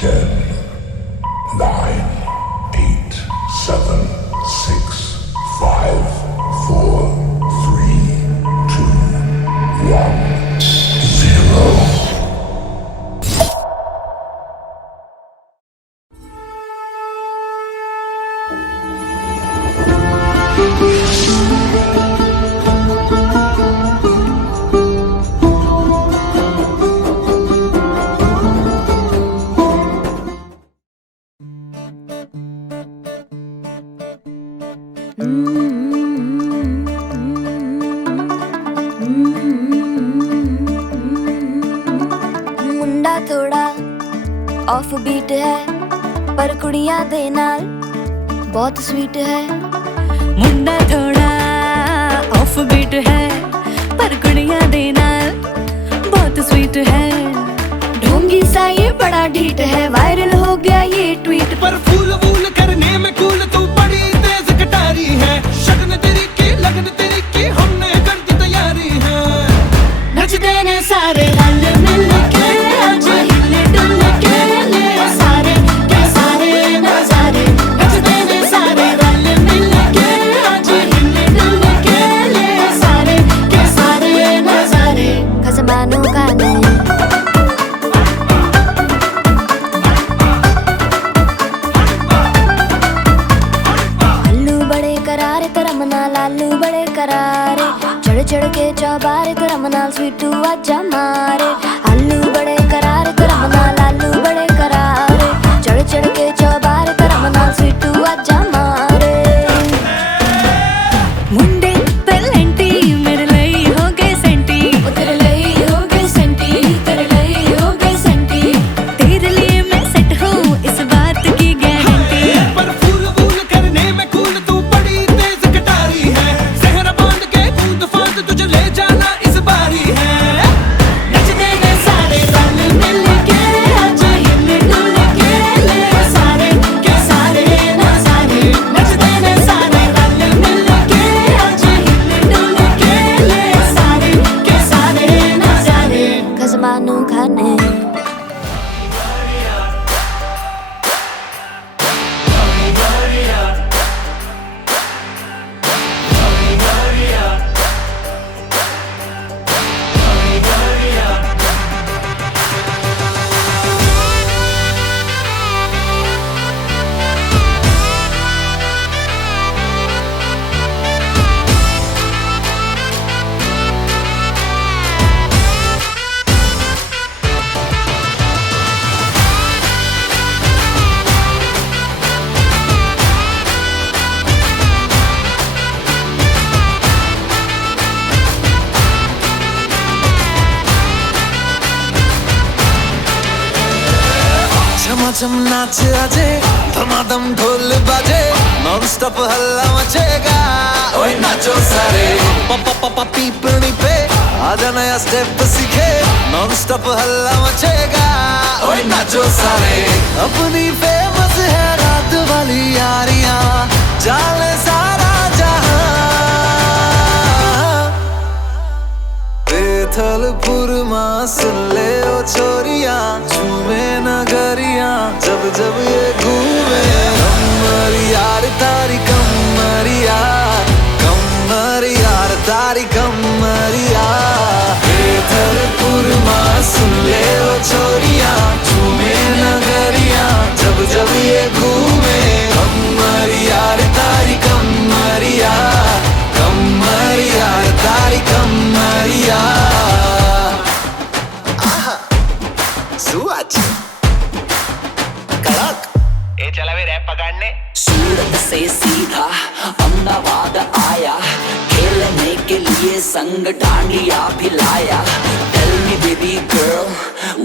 10, 9, 8, 7, 6, 5, 4, 3, 2, 1, 0. मुंडा थोड़ा off beat है पर कुड़ियां दे नाल बहुत स्वीट है। मुंडा थोड़ा ऑफ बीट है पर कुड़ियां दे नाल बहुत स्वीट है। ढोंगी सा ये बड़ा ढीठ है, वायरल हो गया ये ट्वीट पर फूल वूल करने में कूल तू बड़ी तेज कटारी है। शगन तेरी की लगन तेरी की हमने कर दी तैयारी है। नचते ने सारे रल मिल के आज हिले डुल के ले सारे के सारे नजारे। नचते ने सारे रल मिल के आज हिले डुल के ले सारे के सारे नजारे। खसमानों का नहीं लालू बड़े करारे चढ़ चढ़ के चौबारे करम नाल स्वीटू आजा मारे। आलू बड़े करारे करम नाल लालू बड़े करारे चढ़ चढ़ के चौबारे करम नाल स्वीटू आजा मारे। मुंडे पलेंटी मेरे लई हो गए सेंटी, तेरे लई हो गए सेंटी, तेरे लई हो गए सेंटी। तेरे लिए मैं सेट हूँ इस बात की गारंटी। पर फूल वूल करने में कूल तू बड़ी तेज कटारी है। जहरा बांध के कूद फांद तुझे ले जाना इस बारी है। नचते ने सारे रल मिल के आज हिले डुल के ले सारे के सारे नजारे। नचते ने सारे रल मिल के आज हिले डुल के ले सारे के सारे नजारे। खजमानू खाने झमाझम नाच आजे धमाधम ढोल बाजे नॉन स्टॉप हल्ला मचेगा। ओए नाचो सारे पापा पापा पीपनी पे आजा नया स्टेप सीखे नॉन स्टॉप हल्ला मचेगा। ओए नाचो सारे अपनी फेमस है रात वाली यारियां जाने सारा जहां। बेथलपुर मां सुन ले ओ छोरियां झूमे नगरियां जब जब ये घूमे। कमर यार तारी कमर यार कमर यार तारी कमर यार। बेथलपुर मां सुन ले ओ छोरियां झूमे नगरियां जब जब ये घूमे। कमर यार तारी कमर यार कमर यार तारी कमर यार। सुअज कड़क ए चला वे रैप पकड़ने। सूरत से सीधा अहमदाबाद आया खेलने के लिए संग डांडिया भी लाया। Tell me baby girl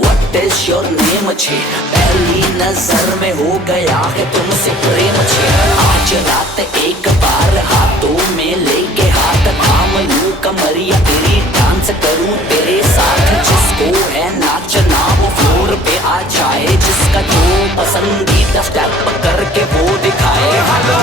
what is your name छे पहली नजर में हो गया है तुमसे प्रेम छे। आज रात एक बार हाथों में लेके हाथ थाम लूं कमरिया तेरी डांस करूं तेरे साथ। जिसको है नाचना वो फ्लोर पे आ जाए जिसका जो पसंदीदा स्टेप करके वो दिखाए। हेलो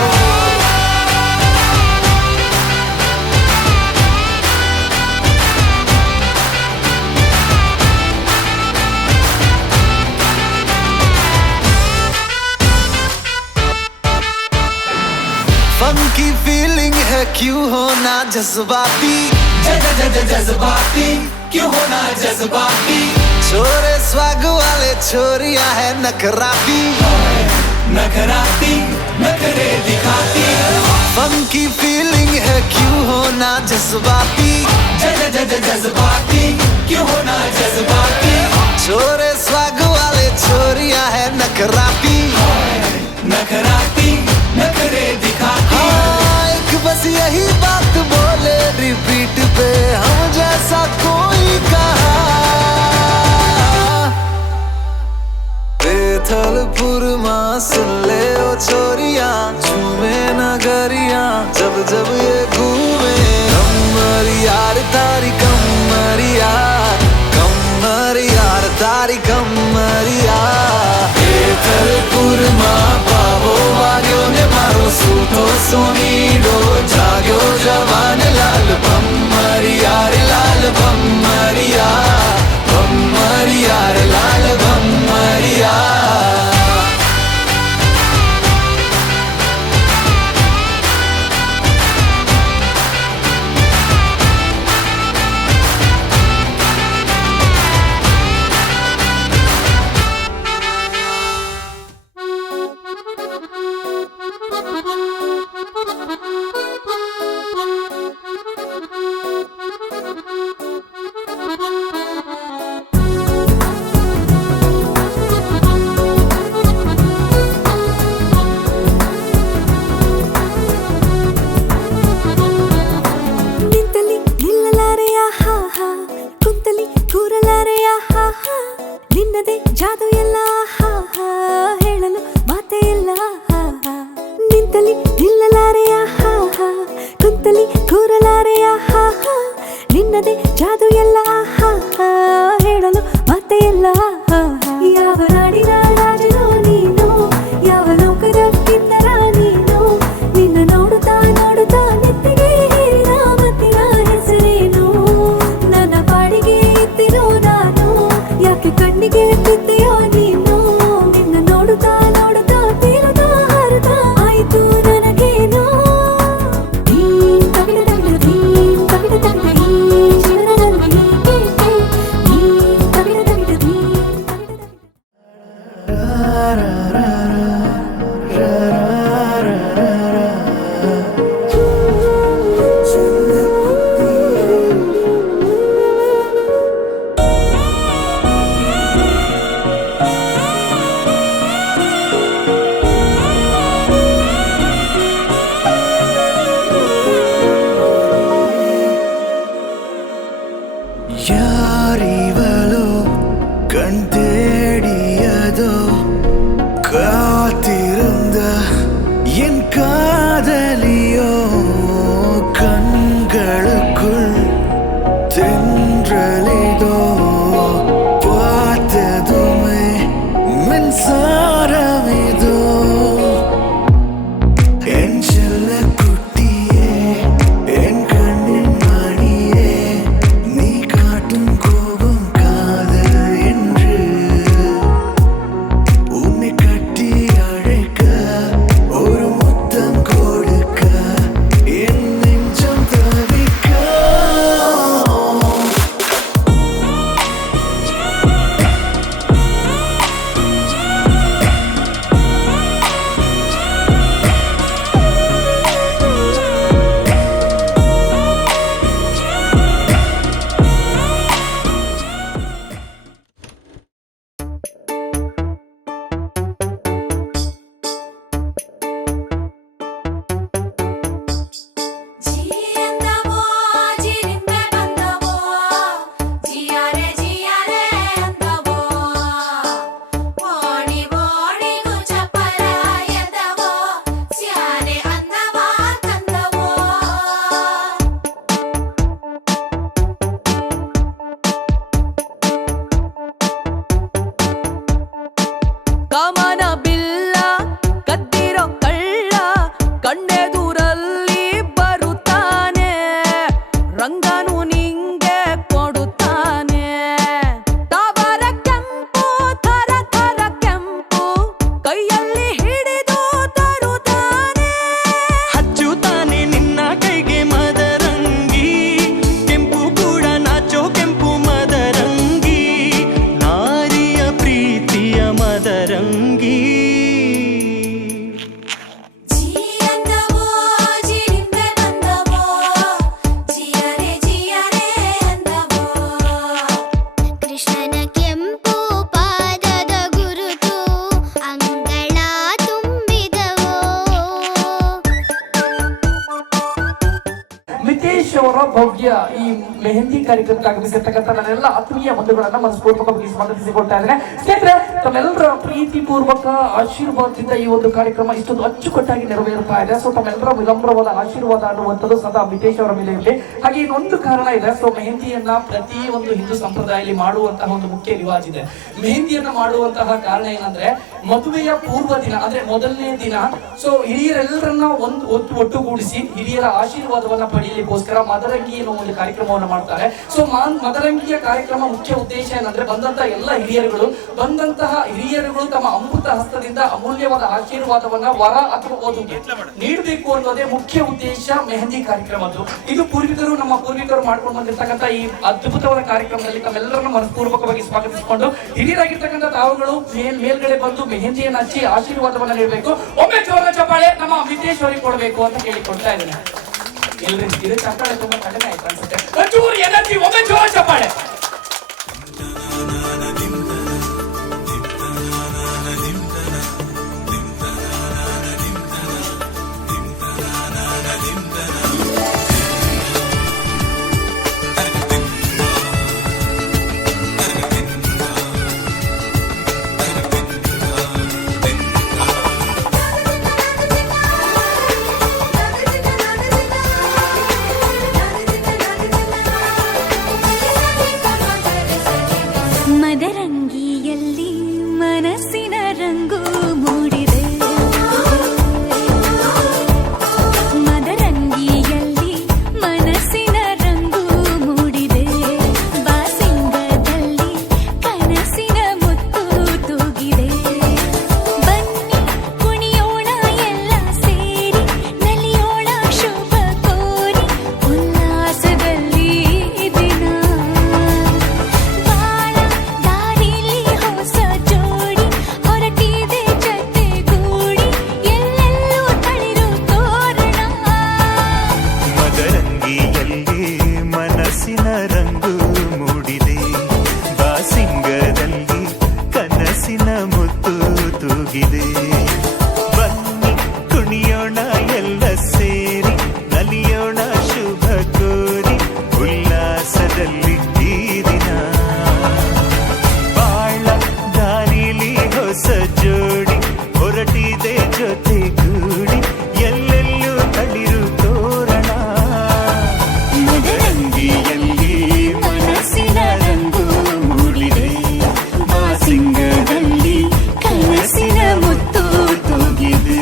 फंकी फीलिंग है क्यों होना जज्बाती जज्बाती क्यों होना जज्बाती छोरे स्वाग वाले छोरियां है नखराती नखराती नखरे दिखाती फंकी फीलिंग है क्यों होना जज्बाती जज्बाती क्यों होना जज्बाती छोरे स्वाग वाले छोरियां है नखराती नखराती नखरे दिखाती एक बस यही बात बोले रिपीट पे हम जैसा कोई कहा बेथलपुर माँ सुन ले ओ छोरियां झूमे नगरिया जब जब ये घूमे कमर यार तारी कमर यार तारी कमर यार बेथलपुर माँ बाबो वाग्यो ने मारो सूतो सोनीडो जाग्यो जवान लाल बम्मरिया रे लाल बम्मरिया बम्मरिया रे लाल बम्मरिया ನಿನ್ನದೇ ಜಾದು ಎಲ್ಲ ಹೇಳಲು ಮಾತೆ ಇಲ್ಲ ನಿಂತಲಿ ನಿಲ್ಲಲಾರೆಯ ಕುಂತಲಿ ಕೂರಲಾರೆಯ ನಿನ್ನದೇ ಜಾದು ಎಲ್ಲ ಹೇಳಲು ಮಾತೆ ಇಲ್ಲ ಯಾವ ನಾಡಿನ ರಾಜನೋ ನೀನು ಯಾವ ಲೋಕದ ಕಿನ್ನರ ನೀನು ನಿನ್ನ ನೋಡುತ್ತಾ ನೋಡುತ್ತಾ ನೆತ್ತಿಗೆ ಹೇರಿದ ಮತ್ತಿನ ಹೆಸರೇನು ನನ್ನ ಪಾಡಿಗೆ ಇತ್ತಿರೋ ನಾನು ಯಾಕೆ ಕಣ್ಣಿಗೆ ಬಿದ್ದೆಯೋ ನೀನು ನಿನ್ನ ನೋಡುತ್ತಾ ನೋಡುತ್ತಾ ತೀರುತ್ತಾ ಹಾರುತ್ತಾ ಆಯಿತು ನನಗೇನೋ ತಗಿಡ ತಗಿಡ ತಗಿಡ ತಗಿಡ ಈ ಜೀವನದಲ್ಲಿ ತಗಿಡ ತಗಿಡ யாரிவளோ கண் தேடியதோ காத்திருந்த என் காதலியோ கண்களுக்குள் தென்றலிதோ பார்த்ததுமே மின்சாரமிதோ என் செல்ல குட்டியே என் கண்ணின் மணியே நீ காட்டும் கோபம் காதல் என்று உன்னை கட்டி அழைக்க ஒரு முத்தம் கொடுக்க என் நெஞ்சம் தவிக்க ಜಿಯಂದವೋ ಜಿರಿಂದೆ ಬಂದವೋ ಜಿಯಾರೆ ಅಂದವೋ ಓಡಿ ಓಡಿಗೂ ಚಪಲ ಎದ್ದವೋ ಸ್ಯಾನೆ ಅಂದವ ತಂದವೋ ಕಮನ ಬಿಲ್ಲ ಕದ್ದಿರೋ ಕಳ್ಳ ಕಣ್ಣೆದುರಲ್ಲಿ ಬರುತ್ತಾನೆ ರಂಗನು ನಿಂಗೆ ಕೊಡುತ್ತಾನೆ ತವರ ಕೆಂಪು ಥರ ಥರ ಕೆಂಪು ಕೈಯಲ್ಲಿ ಹಿಡಿದು ತರುತ್ತಾನೆ ಹಚ್ಚುತ್ತಾ ಭವ್ಯ ಈ ಮೆಹಂದಿ ಕಾರ್ಯಕ್ರಮಕ್ಕೆ ಆಗಮಿಸಿರ್ತಕ್ಕಂಥ ನನ್ನೆಲ್ಲ ಆತ್ಮೀಯ ಬಂಧುಗಳನ್ನ ಮನಸ್ಪೂರ್ವಕವಾಗಿ ಸ್ವಾಗತಿಸಿಕೊಳ್ತಾ ಇದ್ದೇನೆ. ಸ್ನೇಹಿತರೆ, ತಮ್ಮೆಲ್ಲರ ಪ್ರೀತಿ ಪೂರ್ವಕ ಆಶೀರ್ವಾದದಿಂದ ಈ ಒಂದು ಕಾರ್ಯಕ್ರಮ ಇಷ್ಟೊಂದು ಅಚ್ಚುಕಟ್ಟಾಗಿ ನೆರವೇರುತ್ತಾ ಇದೆ. ಸೊ ತಮ್ಮೆಲ್ಲರ ವಿನಮ್ರವಾದ ಆಶೀರ್ವಾದ ಅನ್ನುವಂಥದ್ದು ಸದಾ ಮಿತೇಶ್ ಅವರ ಮೇಲೆ ಇರಲಿ. ಹಾಗೆ ಇನ್ನೊಂದು ಕಾರಣ ಇದೆ. ಸೊ ಮೆಹಂದಿಯನ್ನ ಪ್ರತಿ ಒಂದು ಹಿಂದೂ ಸಂಪ್ರದಾಯದಲ್ಲಿ ಮಾಡುವಂತಹ ಒಂದು ಮುಖ್ಯ ರಿವಾಜ್ ಇದೆ. ಮೆಹಂದಿಯನ್ನ ಮಾಡುವಂತಹ ಕಾರಣ ಏನಂದ್ರೆ ಮದುವೆಯ ಪೂರ್ವ ದಿನ ಅಂದ್ರೆ ಮೊದಲನೇ ದಿನ ಸೊ ಹಿರಿಯರೆಲ್ಲರನ್ನ ಒಟ್ಟುಗೂಡಿಸಿ ಹಿರಿಯರ ಆಶೀರ್ವಾದವನ್ನ ಪಡೆಯಲಿಕ್ಕೋಸ್ಕರ ಮದರಂಗಿ ಅನ್ನೋ ಒಂದು ಕಾರ್ಯಕ್ರಮವನ್ನು ಮಾಡ್ತಾರೆ. ಸೊ ಮದರಂಗಿಯ ಕಾರ್ಯಕ್ರಮ ಮುಖ್ಯ ಉದ್ದೇಶ ಏನಂದ್ರೆ ಬಂದಂತಹ ಎಲ್ಲ ಹಿರಿಯರುಗಳು ತಮ್ಮ ಅಮೃತ ಹಸ್ತದಿಂದ ಅಮೂಲ್ಯವಾದ ಆಶೀರ್ವಾದವನ್ನ ವರ ಅಥವಾ ವಧುಗೆ ನೀಡಬೇಕು ಅನ್ನೋದೇ ಮುಖ್ಯ ಉದ್ದೇಶ ಮೆಹಂದಿ ಕಾರ್ಯಕ್ರಮದ್ದು. ಇದು ನಮ್ಮ ಪೂರ್ವಿಕರು ಮಾಡ್ಕೊಂಡು ಬಂದಿರ್ತಕ್ಕಂಥ ಈ ಅದ್ಭುತವಾದ ಕಾರ್ಯಕ್ರಮದಲ್ಲಿ ತಮ್ಮೆಲ್ಲರನ್ನು ಮನಸ್ಪೂರ್ವಕವಾಗಿ ಸ್ವಾಗತಿಸಿಕೊಂಡು ಹಿರಿಯರಾಗಿರ್ತಕ್ಕಂಥ ತಾವುಗಳು ಮೇಲ್ಗಡೆ ಬಂದು ಮೆಹಂದಿಯನ್ನು ಹಚ್ಚಿ ಆಶೀರ್ವಾದವನ್ನ ನೀಡಬೇಕು. ಒಮ್ಮೆ ಜೋರ ಚಪ್ಪಾಳೆ ನಮ್ಮ ಮಿತೇಶ್ ಅವರಿಗೆ ಕೊಡಬೇಕು ಅಂತ ಕೇಳಿಕೊಡ್ತಾ ಇದ್ದೇನೆ. ಎಲ್ರಿ ಇದು ಚಪ್ಪಾಳೆ ತುಂಬಾ ಕಡಿಮೆ ಆಯ್ತು ಅನ್ಸುತ್ತೆ. ಒಂಚೂರು ಎನರ್ಜಿ, ಒಮ್ಮೆ ಜೋರ ಚಪ್ಪಾಳೆ. ಮದರಂಗಿಯಲ್ಲಿ ಮನಸ್ಸಿನ ರಂಗು ಮೂಡಿದೆ. ಮದರಂಗಿಯಲ್ಲಿ ಮನಸ್ಸಿನ ರಂಗು ಮೂಡಿದೆ. ಬಾಸಿಂಗದಲ್ಲಿ ಕನಸಿನ ಮುತ್ತು ತೂಗಿದೆ. ಬನ್ನಿ ಕುಣಿಯೋಣ ಎಲ್ಲ ಸೇರಿ, ನಲಿಯೋಣ ಶುಭ ಕೋರಿ ಉಲ್ಲಾಸದಲ್ಲಿ ದಿನ. ಬನ್ನಿ ಕುಣಿಯೋಣ ಎಲ್ಲ ಸೇರಿ, ನಲಿಯೋಣ ಶುಭ ಕೋರಿ ಉಲ್ಲಾಸದಲ್ಲಿ ಈ ದಿನ. ಬಾಳ ದಾರಿಲಿ ಹೊಸ ಜೋಡಿ ಹೊರಟಿದೆ ಜೊತೆಗೂಡಿ, ಎಲ್ಲೆಲ್ಲೂ ತಳಿರು ತೋರಣ. ಮದರಂಗಿಯಲ್ಲಿ ಮನಸ್ಸಿನ ರಂಗು ಮೂಡಿದೆ. ಬಾಸಿಂಗದಲ್ಲಿ ಕನಸಿನ ಮುತ್ತು ತೂಗಿದೆ.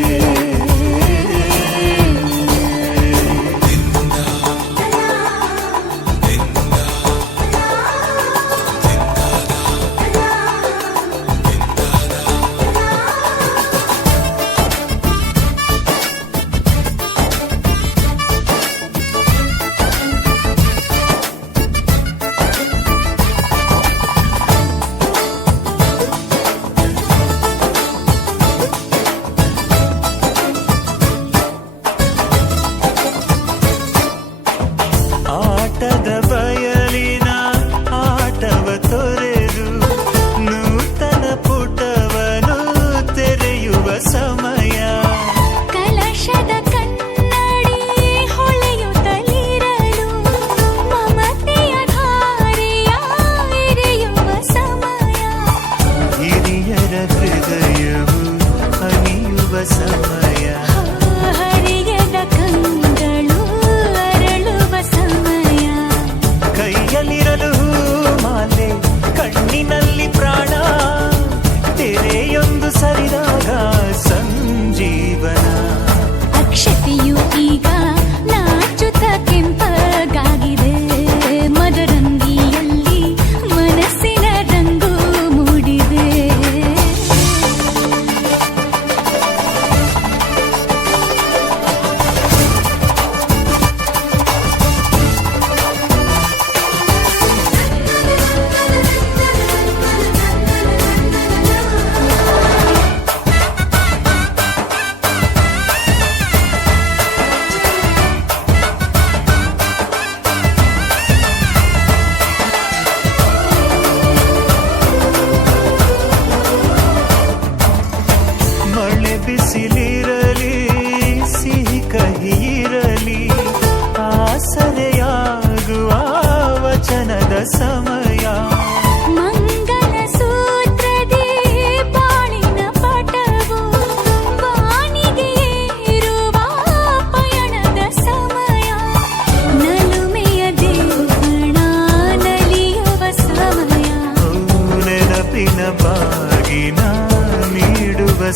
ಆಟದ ಬಯಲಿನ ಆಟವ ತೊರೆದು ನೂತನ ಪುಟವನು ತೆರೆಯುವ ಸಮಯ. ಕಲಶದ ಕನ್ನಡಿ ಹೊಳೆಯುತ್ತಲಿರಲು ಮಮತೆಯ ಧಾರೆಯ ಎರೆಯುವ ಸಮಯ. ಹಿರಿಯರ ಹೃದಯವು ಹನಿಯುವ ಸಮಯ. ಹರಿಯದ ಕಂಗಳು ಅರಳುವ ಸಮಯ. ಕೈಯಲ್ಲಿರಲು ಮಾಲೆ, ಕಣ್ಣಿನಲ್ಲಿ ಪ್ರಾಣ, ತೆರೆಯೊಂದು ಸರಿದಾಗ ಸಂಜೀವನ. ಅಕ್ಷತೆಯು ಈಗ ನಾಚುತ್ತ ಕೆಂಪಗಾಗಿದೆ. ಮದರಂಗಿಯಲ್ಲಿ ಮನಸ್ಸಿನ ರಂಗು ಮೂಡಿದೆ.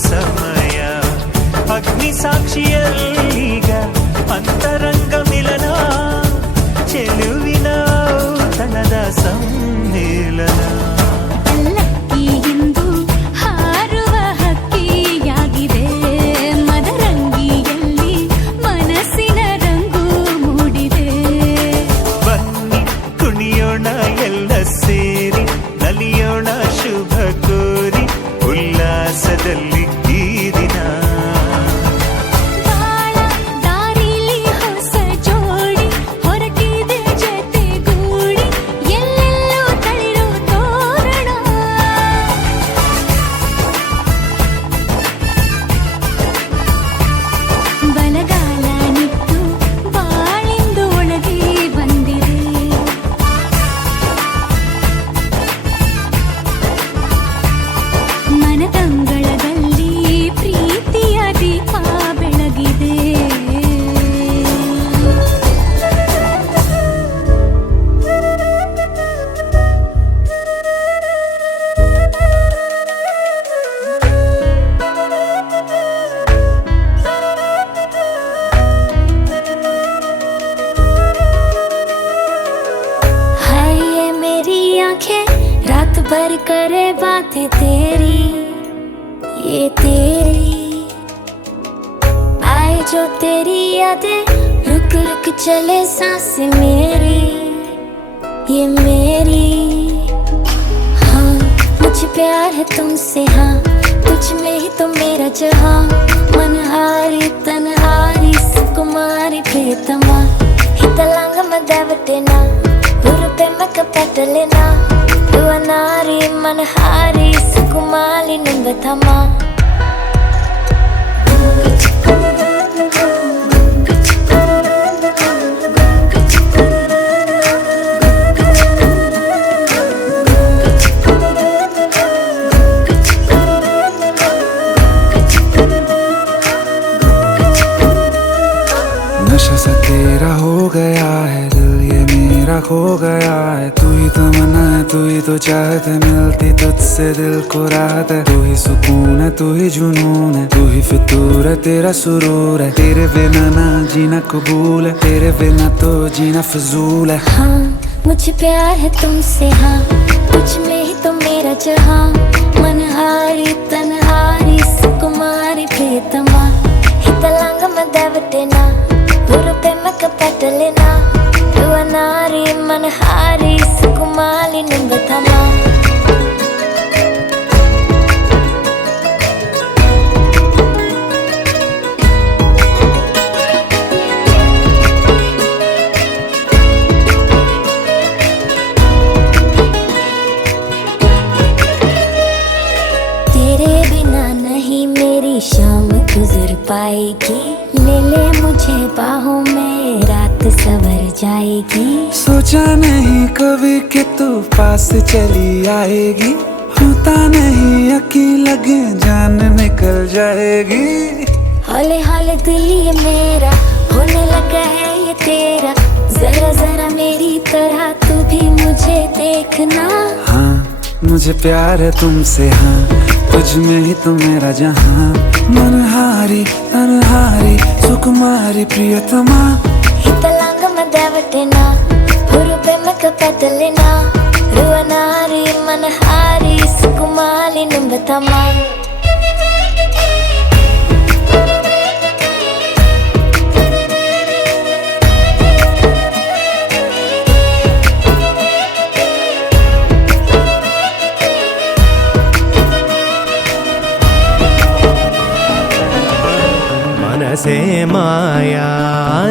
ಸಮಯ ಅಗ್ನಿ ಸಾಕ್ಷಿಯಲ್ಲೀಗ ಅಂತರಂಗ ಮಿಲನ ಚೆಲುವಿನ ತನದ ಸಮ್ಮೇಳನ ಲಕ್ಕಿ ಹಿಂದೂ ಹಾರುವ ಹಕ್ಕಿಯಾಗಿದೆ ಮದರಂಗಿಯಲ್ಲಿ ಮನಸ್ಸಿನ ರಂಗು ಮೂಡಿದೆ ಬನ್ನಿ ಕುಣಿಯೋಣ ಎಲ್ಲ ಸೇರಿ ನಲಿಯೋಣ ಶುಭ ಕೋರಿ ಉಲ್ಲಾಸದಲ್ಲಿ ಈ ದಿನ ಬಾಳ ದಾರಿಲಿ ಹೊಸ ಜೋಡಿ ಹೊರಟಿದೆ ಜೊತೆಗೂಡಿ ಎಲ್ಲೆಲ್ಲೋ ತಳಿರೋ ತೋರಣ ಬಲಗಾಲ ನಿಟ್ಟು ಬಾಳಿಂದು ಒಳಗೆ ಬಂದಿದೆ ಮನದಂಗಳದಲ್ಲಿ ಪ್ರೀತಿಯ ದೀಪ ಬೆಳಗಿದೆ हाय ये मेरी आंखें रात भर करे बातें तेरी ये तेरी आए जो तेरी यादें रुक रुक चले सांसें मेरी ये मेरी हाँ मुझे प्यार है तुमसे हाँ तुझ में ही तो मेरा जहाँ मनहारी तनहारी सुकुमारी प्रियतमा हितलांग मदावटेना हुरुपे मक पटलेना दुवनारी मनहारी सुकुमाली निंबतमा नशा सा तेरा हो गया है दिल ये मेरा खो गया है तू ही तमन्ना है तू ही तो चाहत है मिलती तुझसे दिल को राहत है तू ही सुकून है तू ही जुनून है तू ही फितूर है तेरा सुरूर है तेरे बिना ना जीना कबूल है तेरे बिना तो जीना फजूल है हाँ मुझे प्यार है तुमसे हाँ तुझ में ही तो मेरा जहाँ मनहारी तनहारी सुकुमारी प्रियतमा हितलांग मदावटेना हुरुपे मक पटलेना दुवनारी मनहारी सुकुमाली निंबतमा तेरे बिना नहीं मेरी शाम गुजर पाएगी ले ले मुझे बाहों में रात सवर जाएगी सोचा नहीं कभी कि तू पास चली आएगी होता नहीं यकीन लगे जान निकल जाएगी हौले हौले दिल ये मेरा होने लगा है ये तेरा जरा जरा मेरी तरह तू भी मुझे देखना हाँ मुझे प्यार है तुमसे हाँ तुझ में ही तो मेरा जहाँ मनहारी तनहारी सुकुमारी प्रियतमा हितलांग मदावटेना हुरुपे मक पटलेना रुवनारी मनहारी सुकुमाली निंबतमा ಮನಸೆ ಮಾಯಾ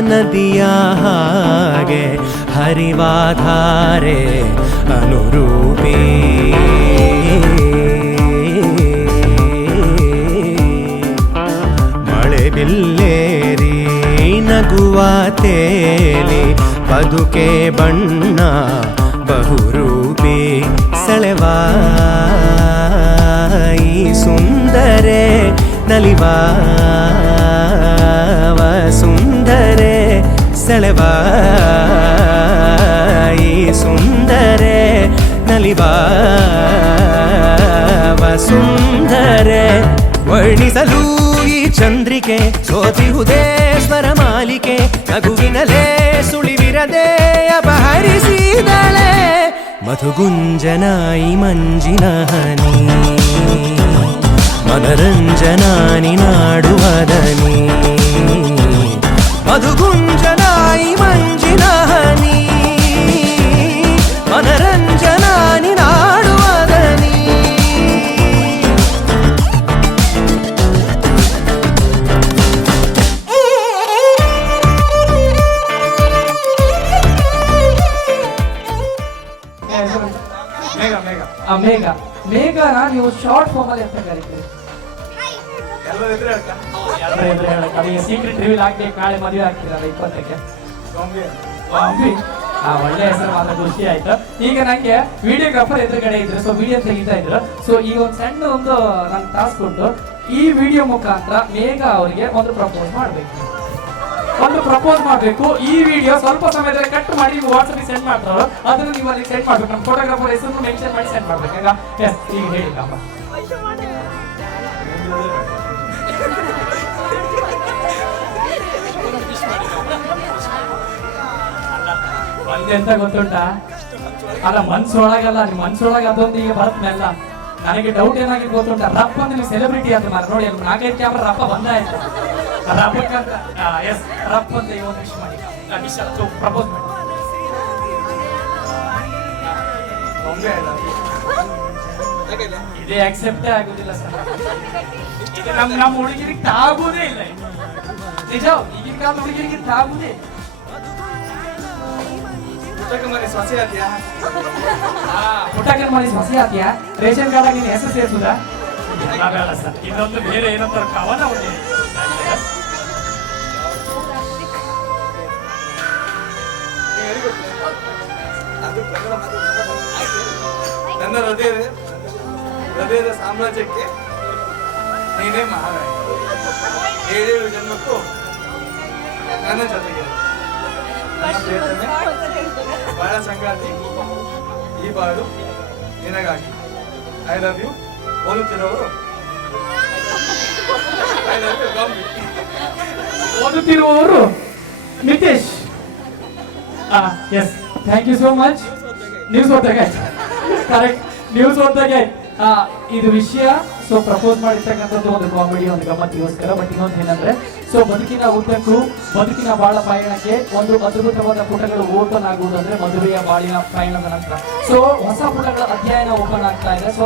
ನದಿಯ ಹಾಗೆ ಹರಿವಾಧಾರೆ ಅನುರೂಪಿ ಮಳೆ ಬಿಲ್ಲೇರಿ ನಗುವ ತೇಲಿ ಬದುಕೆ ಬಣ್ಣ ಬಹುರೂಪಿ ಸೆಳೆವಾಯಿ ಸುಂದರೆ ನಲಿವಾವ ಸುಂದರೆ ಸೆಳೆವಾಯಿ ಸುಂದರೆ ನಲಿವಾವ ಸುಂದರೆ ವರ್ಣಿಸಲು ಈ ಚಂದ್ರಿಕೆ ಸೋತಿಹುದೇ ಸ್ವರ ಮಾಲಿಕೆ ನಗುವಿನಲೇ ಸುಳಿವಿರದೆ ಅಪಹರಿಸಿದಳೆ ಮಧುಗುಂಜನಾಯಿ ಮಂಜಿನ ಹನಿ ಮನರಂಜನಾನಿ ನಾಡುವದನಿ ಮಧುಗುಂಜನಾಯಿ ಮಂಜಿನ ಹನಿ ಮನರಂಜನಾನಿ ನಾಡುವದನಿ ಮೇಘ ಮೇಘನ ನೀವು ಶಾರ್ಟ್ ಫಾರ್ಮ್ ಅಲ್ಲಿ ಅಂತ ಕರೀತೀರಿ ಸೀಕ್ರೆಟ್ ರಿವೀಲ್ ಆಗ್ಬೇಕು ನಾಳೆ ಮದುವೆ ಆಗ್ತಿರಲ್ಲ 20ಕ್ಕೆ ಒಳ್ಳೆ ಹೆಸರು ಮಾತ್ರ ಖುಷಿ ಆಯ್ತು. ಈಗ ನಂಗೆ ವಿಡಿಯೋಗ್ರಾಫರ್ ಎದುರುಗಡೆ ಇದ್ರು, ಸೊ ವಿಡಿಯೋ ತೆಗಿತಾ ಇದ್ರು. ಸೊ ಈಗ ಒಂದು ಸಣ್ಣ ನಾನು ಟಾಸ್ಕ್ ಕೊಟ್ಟು ಈ ವಿಡಿಯೋ ಮುಖಾಂತರ ಮೇಘ ಅವರಿಗೆ ಒಂದು ಪ್ರಪೋಸ್ ಮಾಡಬೇಕು. ಈ ವಿಡಿಯೋ ಸ್ವಲ್ಪ ಸಮಯದಲ್ಲಿ ಕಟ್ ಮಾಡಿ ನೀವು ವಾಟ್ಸಪ್ ಸೆಂಡ್ ಮಾಡ್ತಾರೋ ಅದನ್ನು ನೀವು ಅಲ್ಲಿ ಸೆಂಡ್ ಮಾಡ್ಬೇಕು. ನಮ್ಮ ಫೋಟೋಗ್ರಾಫರ್ ಹೆಸರು ಮೆನ್ಷನ್ ಮಾಡಿ ಸೆಂಡ್ ಮಾಡ್ಬೇಕು. ಈಗ ಹೇಳಿ ಎಂತ ಗೊತ್ತುಂಟಾ? ಅಲ್ಲ ಮನ್ಸೊಳಗಲ್ಲ, ನಿಮ್ ಮನ್ಸೊಳಗೆ ಅದೊಂದು ಈಗ ಬರುತ್ತಲ್ಲ. ನನಗೆ ಡೌಟ್ ಏನಾಗಿ ಗೊತ್ತುಂಟಾ, ರಪ್ಪ ಅಂದ್ರೆ ನೀವು ಸೆಲೆಬ್ರಿಟಿ ಅಂತ ಮಾರ ನೋಡಿ, ಅಲ್ಲಿ 4-5 ಕ್ಯಾಮ್ರಾ ರಪ್ಪ ಬಂದಾಯ್ತು. ರಪ್ಪಕ್ಕಂತ ರಪ್ಪ ಅಂತ ಇವತ್ತು ವಿಶ್ ಮಾಡಿ ಪ್ರಪೋಸ್ ಮಾಡಿ. ಇದೇ ಆಕ್ಸೆಪ್ಟೇ ಆಗುದಿಲ್ಲ ಸರ್. ಈಗ ನಮ್ಮ ಹುಡುಗಿರಿಗೆ ಆಗುವುದೇ ಇಲ್ಲ. ನಿಜ, ಈಗಿನ ಕಾಲದ ಹುಡುಗಿರಿಗೆ ಆಗುವುದೇ ಇಲ್ಲ. ಪುಟ್ಟಕ್ಕೆ ಮಾಡಿ ಸೊಸೆ ಆತಿಯಾ? ರೇಷನ್ ಕಾರ್ಡ್ ಆಗಿ ಹೆಸರು ಸೇರಿಸುದ? ಸರ್, ಇನ್ನೊಂದು ಬೇರೆ ಏನಂತಾರೆ ಕವನ ನನ್ನ ಹೃದಯದ ಸಾಮ್ರಾಜ್ಯಕ್ಕೆ ನೀನೇ ಮಹಾರಾಯ. 7 ಜನ್ಮಕ್ಕೂ ನನ್ನ ಜೊತೆಗೆ ಬಾಳ ಸಂಕ್ರಾಂತಿ ಈ ಬಾಳು ನಿನಗಾಗಿ. I love you. ಓದುತ್ತಿರುವವರು Nitesh. Yes, thank you so much. News ಓದ್ದಾಗ ಕರೆಕ್ಟ್, ನ್ಯೂಸ್ ಓದ್ದಾಗ ಇದು ವಿಷಯ. ಸೊ ಪ್ರಪೋಸ್ ಮಾಡಿರ್ತಕ್ಕಂಥದ್ದು ಒಂದು ಕಾಮಿಡಿ, ಒಂದು ಗಮ್ಮತ್ತಿಗೋಸ್ಕರ. ಬಟ್ ಇನ್ನೊಂದು ಏನಂದ್ರೆ, ಸೊ ಬದುಕಿನ ಉದ್ದಕ್ಕೂ ಬದುಕಿನ ಬಾಳ ಪಯಣಕ್ಕೆ ಒಂದು ಅದ್ಭುತವಾದ ಪುಟಗಳು ಓಪನ್ ಆಗುವುದಂದ್ರೆ ಮದುವೆಯ ಬಾಳಿನ ಪಯಣದ ನಂತರ. ಸೊ ಹೊಸ ಪುಟಗಳ ಅಧ್ಯಯನ ಓಪನ್ ಆಗ್ತಾ ಇದೆ. ಸೊ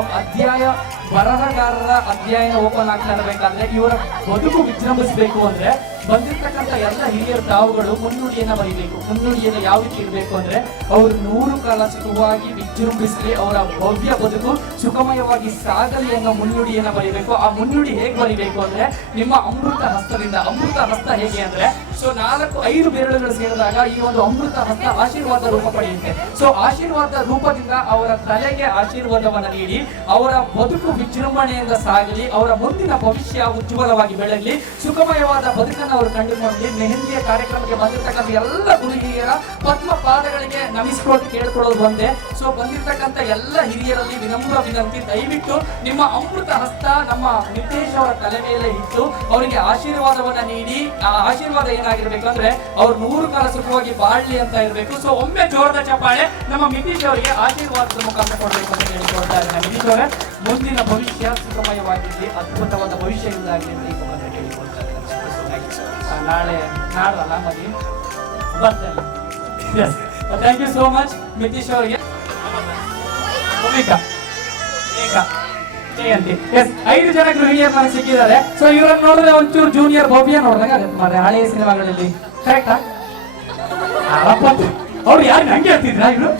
ಬರಹಗಾರರ ಅಧ್ಯಯನ ಓಪನ್ ಆಗ್ತಾ ಇರಬೇಕಾದ್ರೆ ಇವರ ಬದುಕು ವಿಜೃಂಭಿಸಬೇಕು ಅಂದ್ರೆ ಬಂದಿರ್ತಕ್ಕಂಥ ಎಲ್ಲ ಹಿರಿಯರ ತಾವುಗಳು ಮುನ್ನುಡಿಯನ್ನ ಬರೀಬೇಕು. ಮುನ್ನುಡಿಯನ್ನು ಯಾವ ರೀತಿ ಇರಬೇಕು ಅಂದ್ರೆ, ಅವರು 100 ಕಾಲ ಸುಖವಾಗಿ ವಿಜೃಂಭಿಸಲಿ, ಅವರ ಭವ್ಯ ಬದುಕು ಸುಖಮಯವಾಗಿ ಸಾಗಲಿ ಅನ್ನೋ ಮುನ್ನುಡಿಯನ್ನ ಬರೀಬೇಕು. ಆ ಮುನ್ನುಡಿ ಹೇಗೆ ಬರೀಬೇಕು ಅಂದ್ರೆ, ನಿಮ್ಮ ಅಮೃತ ಹಸ್ತದಿಂದ. ಅಮೃತ ಹಸ್ತ ಹೇಗೆ ಅಂದ್ರೆ, ಸೊ 4-5 ಬೆರಳುಗಳು ಸೇರಿದಾಗ ಈ ಒಂದು ಅಮೃತ ಹಸ್ತ ಆಶೀರ್ವಾದ ರೂಪ ಪಡೆಯುತ್ತೆ. ಸೊ ಆಶೀರ್ವಾದ ರೂಪದಿಂದ ಅವರ ತಲೆಗೆ ಆಶೀರ್ವಾದವನ್ನ ನೀಡಿ ಅವರ ಬದುಕು ವಿಜೃಂಭಣೆಯಿಂದ ಸಾಗಲಿ, ಅವರ ಮುಂದಿನ ಭವಿಷ್ಯ ಉಜ್ವಲವಾಗಿ ಬೆಳಗಲಿ, ಸುಖಮಯವಾದ ಬದುಕನ್ನು ಅವರು ಕಂಡುಕೊಂಡು ಮೆಹಂದಿಯ ಕಾರ್ಯಕ್ರಮಕ್ಕೆ ಬಂದಿರತಕ್ಕಂಥ ಎಲ್ಲ ಗುರುಹಿರಿಯರ ಪದ್ಮ ಪಾದಗಳಿಗೆ ನಮಿಸಿಕೊಂಡು ಕೇಳ್ಕೊಳ್ಳೋದು ಒಂದೇ. ಸೊ ಬಂದಿರತಕ್ಕಂಥ ಎಲ್ಲ ಹಿರಿಯರಲ್ಲಿ ವಿನಮ್ರ ವಿನಂತಿ, ದಯವಿಟ್ಟು ನಿಮ್ಮ ಅಮೃತ ಹಸ್ತ ನಮ್ಮ ನಿತೇಶ್ ಅವರ ತಲೆ ಮೇಲೆ ಇಟ್ಟು ಅವರಿಗೆ ಆಶೀರ್ವಾದವನ್ನ ನೀಡಿ. ಆ ಆಶೀರ್ವಾದ ಏನಾಗಿರ್ಬೇಕು ಅಂದ್ರೆ, ಅವ್ರು 100 ಕಾಲ ಸುಖವಾಗಿ ಬಾಳ್ಲಿ ಅಂತ ಇರಬೇಕು. ಸೊ ಒಮ್ಮೆ ಜೋರದ ಚಪ್ಪಾಳೆ ನಮ್ಮ ನಿತೇಶ್ ಅವರಿಗೆ ಆಶೀರ್ವಾದದ ಮುಖಾಂತರ ಕೊಡಬೇಕು ಅಂತ ಹೇಳಿಕೊಳ್ತಾ ಇದ್ದಾರೆ. ನಿತೇಶ್ ಅವರೇ, ಮುಂದಿನ ಭವಿಷ್ಯ ಸುಖಮಯವಾಗಿರಲಿ, ಅದ್ಭುತವಾದ ಭವಿಷ್ಯ ಇದಾಗಲಿ ಅಂತ ಈ ಮುಖಾಂತರ ಕೇಳಿಕೊಳ್ತಾ ಇದ್ದಾರೆ. ನಾಡಲ್ಲ ಮದುವೆ ಬರ್ತೇನೆ. Yes, thank you so much Nitesh ಅವರಿಗೆ. ಎಸ್, 5 ಜನ ಗೃಹಿಣಿಯರು ನನಗೆ ಸಿಕ್ಕಿದ್ದಾರೆ. ಸೊ ಇವರನ್ನು ನೋಡಿದ್ರೆ ಒಂಚೂರು ಜೂನಿಯರ್ ಭವ್ಯ ನೋಡಿದಾಗ ಆಗುತ್ತೆ ಹಳೆಯ ಸಿನಿಮಾಗಳಲ್ಲಿ. ಕರೆಕ್ಟಾ? ಅವ್ರು ಯಾರು ನಂಗೆ ಹೇಳ್ತಿದ್ರ ಇವರು?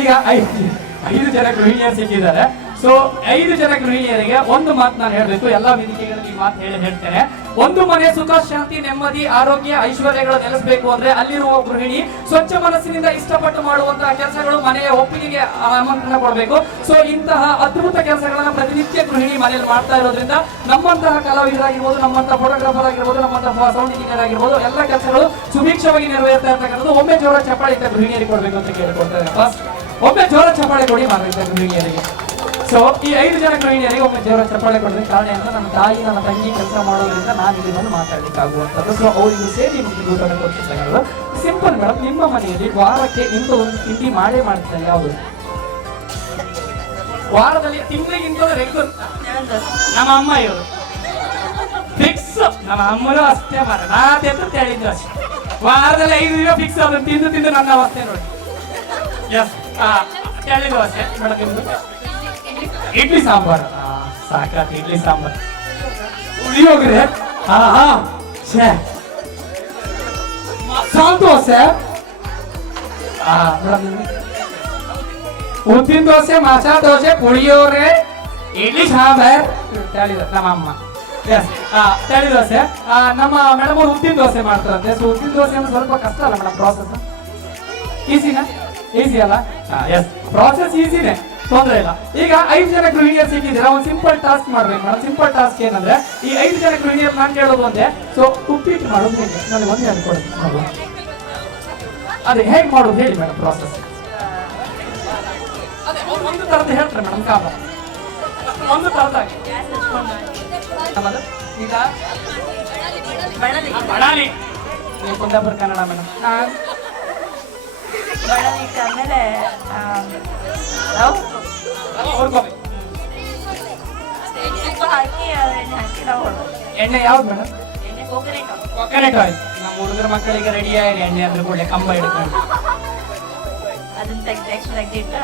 ಈಗ 5 ಜನ ಗೃಹಿಣಿಯರು ಸಿಕ್ಕಿದ್ದಾರೆ. ಸೊ 5 ಜನ ಗೃಹಿಣಿಯರಿಗೆ ಒಂದು ಮಾತು ನಾನು ಹೇಳಬೇಕು. ಎಲ್ಲ ವೇದಿಕೆಗಳಲ್ಲಿ ಈ ಮಾತು ಹೇಳ್ತೇನೆ. ಒಂದು ಮನೆ ಸುಖ ಶಾಂತಿ ನೆಮ್ಮದಿ ಆರೋಗ್ಯ ಐಶ್ವರ್ಯಗಳು ನೆಲೆಸಬೇಕು ಅಂದ್ರೆ ಅಲ್ಲಿರುವ ಗೃಹಿಣಿ ಸ್ವಚ್ಛ ಮನಸ್ಸಿನಿಂದ ಇಷ್ಟಪಟ್ಟು ಮಾಡುವಂತಹ ಕೆಲಸಗಳು ಮನೆಯ ಒಪ್ಪಿಗೆಗೆ ಆಮಂತ್ರಣ ಕೊಡಬೇಕು. ಸೊ ಇಂತಹ ಅದ್ಭುತ ಕೆಲಸಗಳನ್ನ ಪ್ರತಿನಿತ್ಯ ಗೃಹಿಣಿ ಮನೆಯಲ್ಲಿ ಮಾಡ್ತಾ ಇರೋದ್ರಿಂದ ನಮ್ಮಂತಹ ಕಲಾವಿದರಾಗಿರ್ಬೋದು, ನಮ್ಮಂತಹ ಫೋಟೋಗ್ರಾಫರ್ ಆಗಿರ್ಬೋದು, ನಮ್ಮಂತಹ ಸೌಂಡ್ ಇಂಜಿನಿಯರ್ ಆಗಿರ್ಬೋದು, ಎಲ್ಲ ಕೆಲಸಗಳು ಸುಭಿಕ್ಷವಾಗಿ ನೆರವೇರ್ತಾ ಇರ್ತಕ್ಕಂಥದ್ದು. ಒಮ್ಮೆ ಜೋರ ಚಪ್ಪಾಳೆ ಇದ್ದ ಗೃಹಿಣಿಯರಿಗೆ ಕೊಡಬೇಕು ಅಂತ ಕೇಳಿಕೊಳ್ತಾರೆ. ಫಸ್ಟ್ ಒಮ್ಮೆ ಜೋರ ಚಪ್ಪಾಳೆ ಕೊಡಿ ಮಾಡಿದ್ದ ಗೃಹಿಣಿಯರಿಗೆ. ಸೊ ಈ 5 ಜನ ಗೃಹಿಣಿಯರಿಗೆ ಒಮ್ಮೆ ದೇವರ ಚಪ್ಪಾಳೆ ಕೊಡೋದಕ್ಕೆ ಕಾರಣ ಏನಂದ್ರೆ ನನ್ನ ತಾಯಿ ನನ್ನ ತಂಗಿ ಕೆಲಸ ಮಾಡೋದ್ರಿಂದ ನಾನು ಇಲ್ಲಿ ಬಂದು ಮಾತಾಡ್ಲಿಕ್ಕಾಗುವಂಥದ್ದು. ಸೊ ಅವರಿಗೆ ಸೇರಿ ನಿಮಗೆ ಊಟ ಕೊಡ್ತಿದ್ದಾರೆ. ಸಿಂಪಲ್ ಮೇಡಮ್, ನಿಮ್ಮ ಮನೆಯಲ್ಲಿ ವಾರಕ್ಕೆ ಇಂಥ ಒಂದು ತಿಂಡಿ ಮಾಡೇ ಮಾಡ್ತಾರೆ ಯಾವುದು? ವಾರದಲ್ಲಿ ತಿಂಗಳಿಗಿಂತ ರೆಗ್ಯುಲರ್ ನಮ್ಮ ಅಮ್ಮ ಇವರು ಫಿಕ್ಸ್. ನಮ್ಮ ಅಮ್ಮನೂ ಅಷ್ಟೇ ಮಾರ ನಾತೆಂತ ಹೇಳಿದ್ರು ಅಷ್ಟೇ. ವಾರದಲ್ಲಿ 5 ದಿನ ಫಿಕ್ಸ್ ಅದನ್ನು ತಿಂದು ತಿಂದು ನನ್ನ ಅವಸ್ಥೆ ನೋಡಿ. ಎಸ್ ತೆಳಿ ದೋಸೆ ಮೇಡಮ್, ಇಡ್ಲಿ ಸಾಂಬಾರು ಸಾಕಾಗಿ ಇಡ್ಲಿ ಸಾಂಬಾರು ಉಳಿಯೋಗ್ರೆ ಮಸಾಲ ದೋಸೆ ಮೇಡಮ್, ಉದ್ದಿನ ದೋಸೆ ಮಸಾಲ ದೋಸೆ ಪುಳಿಯೋರೆ ಇಡ್ಲಿ ಸಾಂಬಾರ್ ನಮ್ಮ ಅಮ್ಮ. ಎಸ್ ತಳಿ ದೋಸೆ ನಮ್ಮ ಮೇಡಮ್ ಅವ್ರು ಉದ್ದಿನ ದೋಸೆ ಮಾಡ್ತಾರಂತೆ. ಸೊ ಉದ್ದಿನ ದೋಸೆ ಅಂದ್ರೆ ಸ್ವಲ್ಪ ಕಷ್ಟ ಅಲ್ಲ ಮೇಡಮ್ ಪ್ರಾಸೆಸ್? ಈಸಿನಾ? ಈಸಿ ಅಲ್ಲ? ಎಸ್ ಪ್ರಾಸೆಸ್ ಈಸಿನೇ, ತೊಂದರೆ ಇಲ್ಲ. ಈಗ 5 ಜನ ಗೃಹಿಣಿಯರು ಸಿಕ್ಕಿದ್ದೀರಾ, ಒಂದು ಸಿಂಪಲ್ ಟಾಸ್ಕ್ ಮಾಡ್ಬೇಕು ಮೇಡಮ್. ಸಿಂಪಲ್ ಟಾಸ್ಕ್ ಏನಂದ್ರೆ ಈ 5 ಜನ ಗೃಹಿಣಿಯರು ನಾನು ಕೇಳೋದು ಒಂದೇ. ಸೊ ಉಪ್ಪಿಟ್ಟು ಮಾಡೋದು ಹೇಗೆ ನನಗೆ ಒಂದು ಹೇಳ್ಕೊಡಿ. ಅದೇ ಹೇಗೆ ಮಾಡೋದು ಹೇಳಿ ಮೇಡಮ್ ಪ್ರಾಸೆಸ್. ಅದೇ ಒಂದು ತರದ್ದು ಹೇಳ್ತಾರೆ ಮೇಡಮ್, ಕಾಲ ಒಂದು ತರದಾಗಿ. ಈಗ ಬಡಾಲಿ ನೀವು ಕುಂದಾಪುರ ಕನ್ನಡ ಮೇಡಮ್. ಬಡಾಲಿ ಇಟ್ಟಾದ್ಮೇಲೆ ಹಾಕಿ ಎಣ್ಣೆ ಹಾಕಿ ನಾವು ಎಣ್ಣೆ ಯಾವ್ದು ಮೇಡಮ್? ಎಣ್ಣೆ ಕೊಕೊನಟ್ ಆಯಿಲ್. ನಮ್ಮ ಹುಡುಗರ ಮಕ್ಕಳಿಗೆ ರೆಡಿ ಆಗಿದೆ ಎಣ್ಣೆ ಅಂದ್ರೆ ಕೂಡಲೇ ಕಂಬ ಹಿಡ್ಕೊಂಡು ಅದನ್ನ ತೆಗೆದಿಟ್ಟು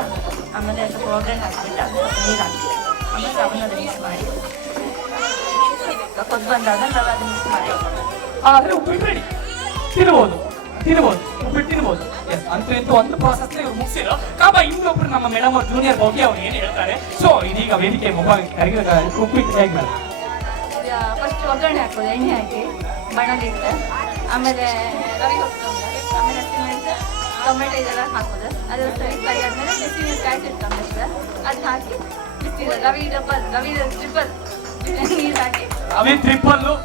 ಆಮೇಲೆ ಸ್ವಲ್ಪ ಒಗ್ಗರಣೆ ಹಾಕ್ಬಿಟ್ಟು ನೀರು ಹಾಕಿ ಆಮೇಲೆ ಅವನ್ನ ಮಿಕ್ಸ್ ಮಾಡಿ ಕೊದ್ದು ಬಂದಾಗ ನಾವು ಅದನ್ನ ಮಿಕ್ಸ್ ಮಾಡಿ ಆದ್ರೆ ಉಪ್ಪಿಟ್ಟು ರೆಡಿ. ತಿನ್ಬೋದು ಉಪ್ಪಿಟ್ಟು ತಿನ್ಬೋದು. ಎಸ್ ಅಂತೂ ಇಂತೂ ಒಂದು ಪ್ರಾಸೆಸ್ ಇವ್ರು ಮುಗಿಸಿರೋ ಕಾಬ. ಇನ್ನೊಬ್ರು ನಮ್ಮ ಮೇಡಮ್ ಅವ್ರ ಜೂನಿಯರ್ ಬಗ್ಗೆ ಅವ್ರು ಏನು ಹೇಳ್ತಾರೆ. ಸೊ ಇದೀಗ ವೇದಿಕೆ ಉಪ್ಪಿಟ್ಟು ಹೇಗೆ ಮೇಡಮ್? ಫಸ್ಟ್ ಒಗ್ಗರಣೆ ಹಾಕೋದು, ಎಣ್ಣೆ ಹಾಕಿ ಬಣಲಿ ಇಟ್ಟು ಆಮೇಲೆ ಆಮೇಲೆ ಟೊಮೆಟೊ ಇದೆಲ್ಲ ಹಾಕೋದು. ಅದು ಸರಿ ಫ್ರೈ ಆದಮೇಲೆ ಬಿಸಿ ನೀರು ಕಾಯ್ಸಿರ್ತಾವೆ ಸರ್, ಅದನ್ನ ಹಾಕಿ ಬಿಸಿ ರವಿ ಟ್ರಿಪಲ್ ನೀರು ಹಾಕಿ ಅವೇ 3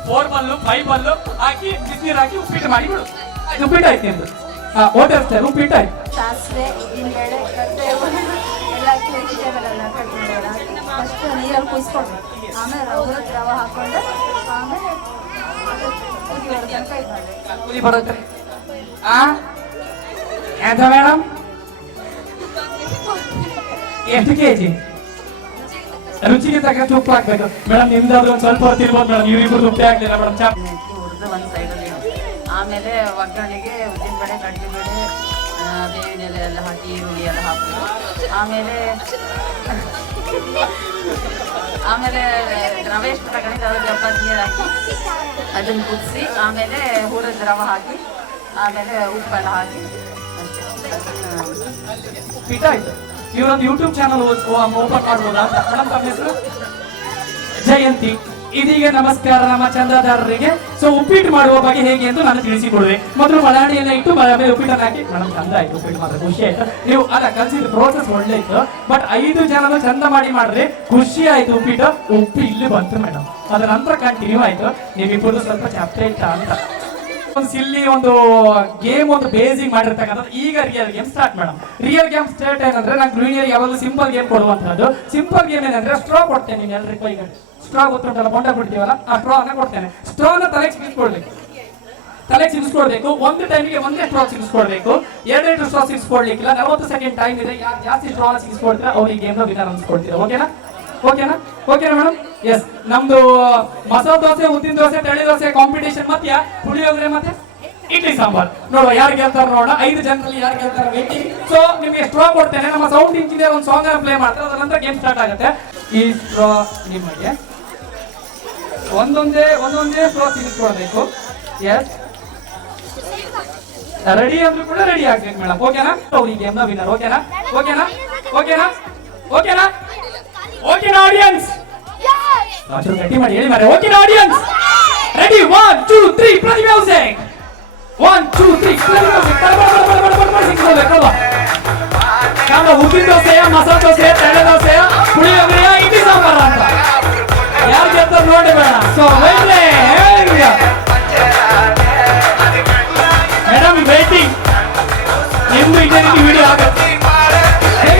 4 5 ಹಾಕಿ ಬಿಸಿನೀರು ಹಾಕಿ ಉಪ್ಪಿಟ್ಟು ಮಾಡಿ ಬಿಡು. ಉಪ್ಪಿಟ್ಟು ಆಯ್ತು ಎಂದು ಹೋಟೆಲ್ ಸ್ಟೈಲ್ ಉಪ್ಪಿಟ್ಟು ಆಯ್ತು. ಸಾಸಿವೆ ಹಿಂಗಡೆ ಕಟ್ಟೆ ಎಲ್ಲ ಹಾಕಿ ವೆಜಿಟೇಬಲ್ ಎಲ್ಲ ಕಟ್ಕೊಂಡೆಲ್ಲ ಫಸ್ಟ್ ನೀರಲ್ಲಿ ಕುದಿಸ್ಕೊಡ್ಬೇಕು. ಆಮೇಲೆ ರವೆ ಹಾಕ್ಕೊಂಡು ಆಮೇಲೆ ಕುದಿ ಬರುತ್ತೆ. ಎಂತ ಮೇಡಮ್ ಎಷ್ಟು ಕೆಜಿ? ರುಚಿಗೆ ತಕ್ಕ ತುಪ್ಪ ಹಾಕ್ಬೇಕು ಮೇಡಮ್. ನಿಮ್ದಾದ್ರು ಒಂದು ಸ್ವಲ್ಪ ಹೊತ್ತು ಇರ್ಬೋದು ಮೇಡಮ್, ಇವ್ರಿಬ್ರು ತುಪ್ಪ ಹಾಕ್ಲಿಲ್ಲ ಮೇಡಮ್. ಹುರಿದು ಒಂದು ಸೈಡಲ್ಲಿ ಆಮೇಲೆ ಒಗ್ಗರಣೆಗೆ ಉದ್ದಿನಬೇಳೆ ಕಡಲೆಬೇಳೆ ಬೇವಿನ ಎಲೆ ಎಲ್ಲ ಹಾಕಿ ಈರುಳ್ಳಿ ಎಲ್ಲ ಹಾಕ್ಬೇಕು. ಆಮೇಲೆ ರವೆ ಎಷ್ಟು ತಗೊಂಡಿದ್ದು ಅದ್ರ ಚಪಾತಿ ನೀರು ಹಾಕಿ ಅದನ್ನು ಕುದಿಸಿ ಆಮೇಲೆ ಹುರಿದ ರವೆ ಹಾಕಿ ಆಮೇಲೆ ಉಪ್ಪೆಲ್ಲ ಹಾಕಿ ಉಪ್ಪಿಟ್ಟು ಆಯ್ತು. ಇವರೊಂದು ಯೂಟ್ಯೂಬ್ ಚಾನಲ್ ಓಪನ್ ಮಾಡ್ಬೋದಾ ಅಂತ ಮೇಡಮ್? ತಮ್ಮ ಹೆಸರು ಜಯಂತಿ. ಇದೀಗ ನಮಸ್ಕಾರ ನಮ್ಮ ಚಂದಾದಾರರಿಗೆ. ಸೊ ಉಪ್ಪಿಟ್ಟು ಮಾಡುವ ಬಗ್ಗೆ ಹೇಗೆ ಎಂದು ನಾನು ತಿಳಿಸಿಕೊಡುವೆ. ಮೊದಲು ಮಲಾಣಿಯನ್ನ ಇಟ್ಟು ಆಮೇಲೆ ಉಪ್ಪಿಟ್ಟನ್ನು ಹಾಕಿ ಮೇಡಮ್ ಚಂದ ಆಯ್ತು ಉಪ್ಪಿಟ್ಟು ಮಾತ್ರ ಖುಷಿ ಆಯ್ತು. ನೀವು ಅಲ್ಲ ಕಲ್ಸಿದ ಪ್ರೋಸೆಸ್ ಒಳ್ಳೆ ಇತ್ತು, ಬಟ್ 5 ಜನನು ಚಂದ ಮಾಡಿದ್ರೆ ಖುಷಿ ಆಯ್ತು. ಉಪ್ಪು ಇಲ್ಲಿ ಬಂತು ಮೇಡಮ್, ಅದ್ರ ನಂತರ ಕಂಟಿನ್ಯೂ ಆಯ್ತು. ನೀವಿಬ್ಬರು ಸ್ವಲ್ಪ ಚಾಪ್ಟರ್ ಇತ್ತ ಅಂತ ಒಂದು ಸಿಲ್ಲಿ ಒಂದು ಗೇಮ್ ಒಂದು ಬೇಸಿಕ್ ಮಾಡಿರ್ತಕ್ಕಂಥದ್ದು. ಈಗ real game start madam. Real game start ಏನಂದ್ರೆ ನಾನು ಗೃಹಿಣಿಯರಿಗೆ ಯಾವಾಗಲೂ ಸಿಂಪಲ್ ಗೇಮ್ ಕೊಡುವಂತದ್ದು. ಸಿಂಪಲ್ ಗೇಮ್ ಏನಂದ್ರೆ ಸ್ಟ್ರಾ ಕೊಡ್ತೇನೆ. ನೀನು ಎಲ್ರಿಗೂ ಈಗ ಸ್ಟ್ರಾ ಗೊತ್ತುಂಟಲ್ಲ, ಬೊಂಡ ಬಿಡ್ತೀವಲ್ಲ, ಆ ಸ್ಟ್ರಾ ಅನ್ನ ಕೊಡ್ತೇನೆ. ಸ್ಟ್ರಾನ ತಲೆಗೆ ಸಿಗಿಸ್ಕೊಳ್ಬೇಕು. ಒಂದು ಟೈಮಿಗೆ ಒಂದೇ ಸ್ಟ್ರಾ ಸಿಗಿಸ್ಕೊಳ್ಬೇಕು. 2 ಸ್ಟ್ರಾ ಸಿಗಿಸ್ಕೊಡ್ಲಿಕ್ಕಿಲ್ಲ. 40 ಸೆಕೆಂಡ್ ಟೈಮ್ ಇದೆ. ಯಾರು ಜಾಸ್ತಿ ಸ್ಟ್ರಾ ಸಿಗಿಸ್ಕೊಳ್ತೀರಾ ಅವ್ರಿಗೆ ಗೇಮ್ ನ ವಿನ್ನರ್ ಅನ್ಸ್ಕೊಳ್ತೀರಾ. ಓಕೆನಾ ಮೇಡಮ್? ಎಸ್, ನಮ್ದು ಮಸಾಲ ದೋಸೆ, ಉದ್ದಿನ ದೋಸೆ, ತಳಿ ದೋಸೆ ಕಾಂಪಿಟೇಷನ್ ಮತ್ತೆ ಪುಳಿಯೋಗರೆ ಮತ್ತೆ ಇಡ್ಲಿ ಸಾಂಬಾರ್ ನೋಡುವ ಯಾರು ಗೆಲ್ತಾರ ನೋಡೋಣ. 5 ಜನರಲ್ಲಿ ಯಾರು ಗೆಲ್ತಾರ ವೇಟಿಂಗ್. ಸೊ ನಿಮಗೆ ಸ್ಟ್ರಾ ಕೊಡ್ತೇನೆ. ನಮ್ಮ ಸೌಂಡ್ ಇಂಜಿನಿಯರ್ ಒಂದು ಸಾಂಗ್ ಪ್ಲೇ ಮಾಡ್ತಾರೆ, ಅದರ ನಂತರ ಗೇಮ್ ಸ್ಟಾರ್ಟ್ ಆಗುತ್ತೆ. ಈ ಸ್ಟ್ರಾ ನಿಮಗೆ ಒಂದೊಂದೇ ಸ್ಟ್ರಾ ಸಿಗಿಸ್ಕೊಳ್ಬೇಕು. ಎಸ್, ರೆಡಿ ಅಂದ್ರೂ ಕೂಡ ರೆಡಿ ಆಗ್ಬೇಕು ಮೇಡಮ್. ಓಕೆನಾ? ಈ ಗೇಮ್ ನ ವಿನ್ನರ್. ಓಕೆನಾ ಆಡಿಯನ್ಸ್? ಗಟ್ಟಿ ಮಾಡಿ ಹೇಳಿ ಮಾರೆ. ಓಕೆನಾ audience? Ready? 1 2 3 play music. 1 2 3 play music. ಕಾಮ ಉದ್ದಿನ ದೋಸೆಯ, ಮಸಾಲ ದೋಸೆ, ತಲೆ ದೋಸೆಯ, ಪುಳಿಯೋಗರೆಯ, ಇಡ್ಲಿ ಸಾಂಬಾರ ಅಂತ ಯಾರು ಗೆಲ್ತಾರೆ ನೋಡಿ ಬೇಡ. So madam waiting. ನಿಮ್ದು ಇದೇ ರೀತಿ ವಿಡಿಯೋ ಆಗುತ್ತೆ. ಬೇಗ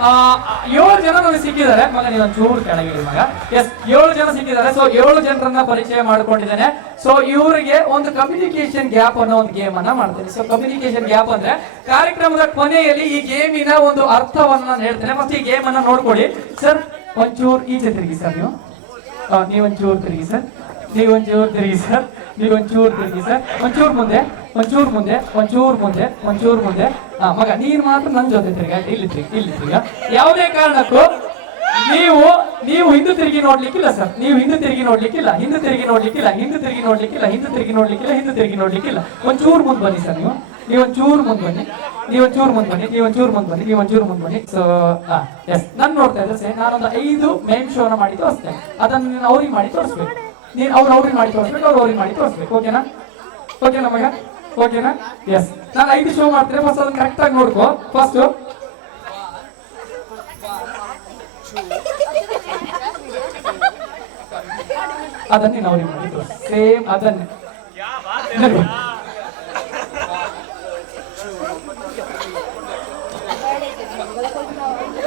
7 ಜನ ನನಗೆ ಸಿಕ್ಕಿದ್ದಾರೆ. ಮಗ ನೀವು ಒಂಚೂರು ಕೆಳಗಿಡಿ ಮಗ. ಎಸ್, 7 ಜನ ಸಿಕ್ಕಿದ್ದಾರೆ. ಸೊ 7 ಜನರನ್ನ ಪರಿಚಯ ಮಾಡ್ಕೊಂಡಿದ್ದೇನೆ. ಸೊ ಇವರಿಗೆ ಒಂದು ಕಮ್ಯುನಿಕೇಶನ್ ಗ್ಯಾಪ್ ಅನ್ನೋ ಒಂದು ಗೇಮ್ ಅನ್ನ ಮಾಡ್ತೇನೆ. ಸೊ ಕಮ್ಯುನಿಕೇಶನ್ ಗ್ಯಾಪ್ ಅಂದ್ರೆ ಕಾರ್ಯಕ್ರಮದ ಕೊನೆಯಲ್ಲಿ ಈ ಗೇಮಿನ ಒಂದು ಅರ್ಥವನ್ನ ನಾನು ಹೇಳ್ತೇನೆ. ಮತ್ತೆ ಈ ಗೇಮ್ ಅನ್ನ ನೋಡ್ಕೊಳ್ಳಿ ಸರ್. ಒಂಚೂರು ಈಚೆ ತಿರುಗಿ ಸರ್. ನೀವೊಂಚೂರು ತಿರುಗಿ ಸರ್. ನೀವೊಂಚೂರು ತಿರುಗಿ ಸರ್. ನೀವೊಂಚೂರು ತಿರುಗಿ ಸರ್. ಒಂಚೂರು ಮುಂದೆ, ಒಂಚೂರು ಮುಂದೆ, ಒಂಚೂರು ಮುಂದೆ, ಒಂಚೂರು ಮುಂದೆ. ಮಗ ನೀನು ಮಾತ್ರ ನನ್ನ ಜೊತೆ ತಿರುಗ. ಇಲ್ಲಿ ತಿರುಗ. ಯಾವುದೇ ಕಾರಣಕ್ಕೂ ನೀವು ಹಿಂದೆ ತಿರುಗಿ ನೋಡ್ಲಿಕ್ಕಿಲ್ಲ ಸರ್. ನೀವು ಹಿಂದೆ ತಿರುಗಿ ನೋಡ್ಲಿಕ್ಕಿಲ್ಲ. ಹಿಂದೆ ತಿರುಗಿ ನೋಡ್ಲಿಕ್ಕಿಲ್ಲ. ಹಿಂದೆ ತಿರುಗಿ ನೋಡ್ಲಿಕ್ಕಿಲ್ಲ. ಹಿಂದೆ ತಿರುಗಿ ನೋಡ್ಲಿಕ್ಕಿಲ್ಲ. ಹಿಂದೆ ತಿರುಗಿ ನೋಡ್ಲಿಕ್ಕಿಲ್ಲ. ಒಂಚೂರು ಮುಂದೆ ಬನ್ನಿ ಸರ್. ನೀವೊಂಚೂರು ಮುಂದೆ ಬನ್ನಿ. ನೀವೊಂಚೂರು ಮುಂದೆ ಬನ್ನಿ. ನೀವೊಂಚೂರು ಮುಂದೆ ಬನ್ನಿ. ನೀವೊಂಚೂರು ಮುಂದೆ ಬನ್ನಿ. ಸೊ ಎಸ್, ನಾನು ನೋಡ್ತಾ ಇದ್ದೆ ಸರ್. ನಾನೊಂದು 5 ಮೇನ್ ಶೋನ ಮಾಡಿ ತೋರಿಸ್ತೇನೆ. ಅದನ್ನು ನೀನು ಅವ್ರಿಗೆ ಮಾಡಿ ತೋರಿಸ್ಬೇಕು. ನೀನು ಅವ್ರಿಗೆ ಮಾಡಿ ತೋರಿಸ್ಬೇಕು. ಅವ್ರಿಗೆ ಮಾಡಿ ತೋರಿಸ್ಬೇಕು. ಓಕೆನಾ? ಓಕೆನಾ ಮಗ? ಓಕೆನಾ? ಎಸ್, ನಾನು 5 ಶೋ ಮಾಡ್ತೇನೆ. ಫಸ್ಟ್ ಅದನ್ನ ಕರೆಕ್ಟ್ ಆಗಿ ನೋಡ್ಕೋ. ಫಸ್ಟ್ ಅದನ್ನ ನೀನು ಅವ್ರಿಗೆ ಮಾಡಿ ತೋರಿಸ್. ಸೇಮ್ ಅದನ್ನೇ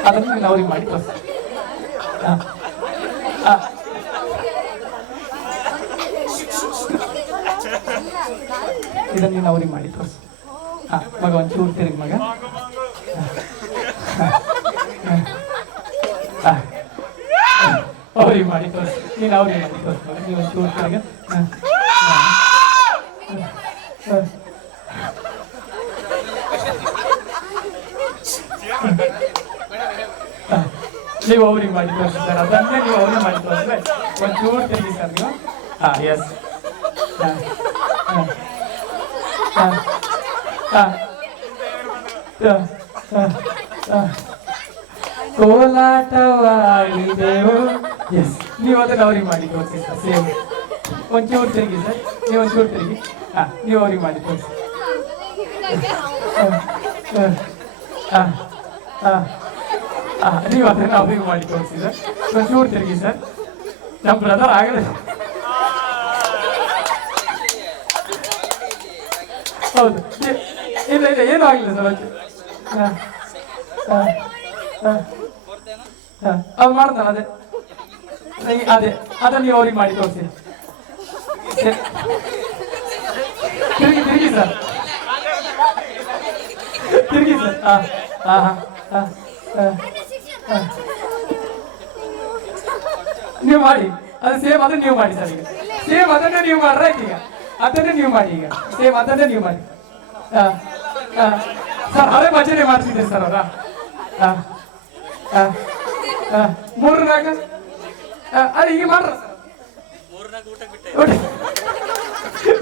ಅದನ್ನ ನೀನು ಅವ್ರಿಗೆ ಮಾಡಿ ತೋರಿಸ್. ಇದನ್ನ ನೀನು ಅವ್ರಿಗೆ ಮಾಡಿ ತೋರಿಸ್. ಮಗ ಒಂಚೂರು ತಿರುಗಿ ಮಗ. ಅವ್ರಿಗೆ ಮಾಡಿ ತೋರಿಸ್. ನೀನು ಅವ್ರಿಗೆ ಮಾಡಿ ತೋರಿಸ್ ಮಗ. ನೀವು ಒಂಚೂರು ತಿರುಗಿ. ನೀವು ಅವ್ರಿಗೆ ಮಾಡಿ ತೋರಿಸಿ ಸರ್. ಅದನ್ನೇ ನೀವು ಅವ್ರಿಗೆ ಮಾಡಿ ತೋರಿಸಿದ್ರೆ ಒಂಚೂರು ತಿರುಗಿ ಸರ್ ನೀವು. ಎಸ್. ಕೋಲಾಟವಾಡಿದೆವು. ಎಸ್, ನೀವು ಅದನ್ನ ಅವ್ರಿಗೆ ಮಾಡಿ ತೋರಿಸಿ ಸರ್. ಸೇಮ್ ಒಂಚೂರು ತಿರುಗಿ ಸರ್. ನೀವು ಒಂಚೂರು ತಿರುಗಿ. ನೀವು ಅವ್ರಿಗೆ ಮಾಡಿ ತೋರಿಸಿ. ನೀವು ಅದನ್ನ ಅವ್ರಿಗೆ ಮಾಡಿ ತೋರಿಸಿ ಸರ್. ಒಂಚೂರು ತಿರುಗಿ ಸರ್. ನಮ್ಮ ಬ್ರದರ್ ಆಗಲಿ. ಹೌದು, ಇಲ್ಲ ಇಲ್ಲ, ಏನೂ ಆಗಲಿಲ್ಲ ಸರ್. ಅದು ಮಾಡ್ತಾನೆ. ಅದೇ ಅದನ್ನ ನೀವು ಅವ್ರಿಗೆ ಮಾಡಿ ತೋರಿಸಿ. ತಿರುಗಿ ಸರ್. ತಿರುಗಿ ಸರ್. ನೀವು ಮಾಡಿ. ಅದು ಸೇಮ್ ಅದನ್ನ ನೀವು ಮಾಡಿ ಸರ್. ಈಗ ಸೇಮ್ ಅದನ್ನೇ ನೀವು ಮಾಡ್ರೆ ಈಗ. ಅದನ್ನೇ ನೀವು ಮಾಡಿ. ಈಗ ಸೇಮ್ ಅದನ್ನೇ ನೀವು ಮಾಡಿ. ಸರ್ ಅದೇ ಭಜನೆ ಮಾಡ್ತಿದ್ದೀರಿ ಸರ್ ಅವರ. 3 ಅದು ಈಗ ಮಾಡ್ರ ಸರ್.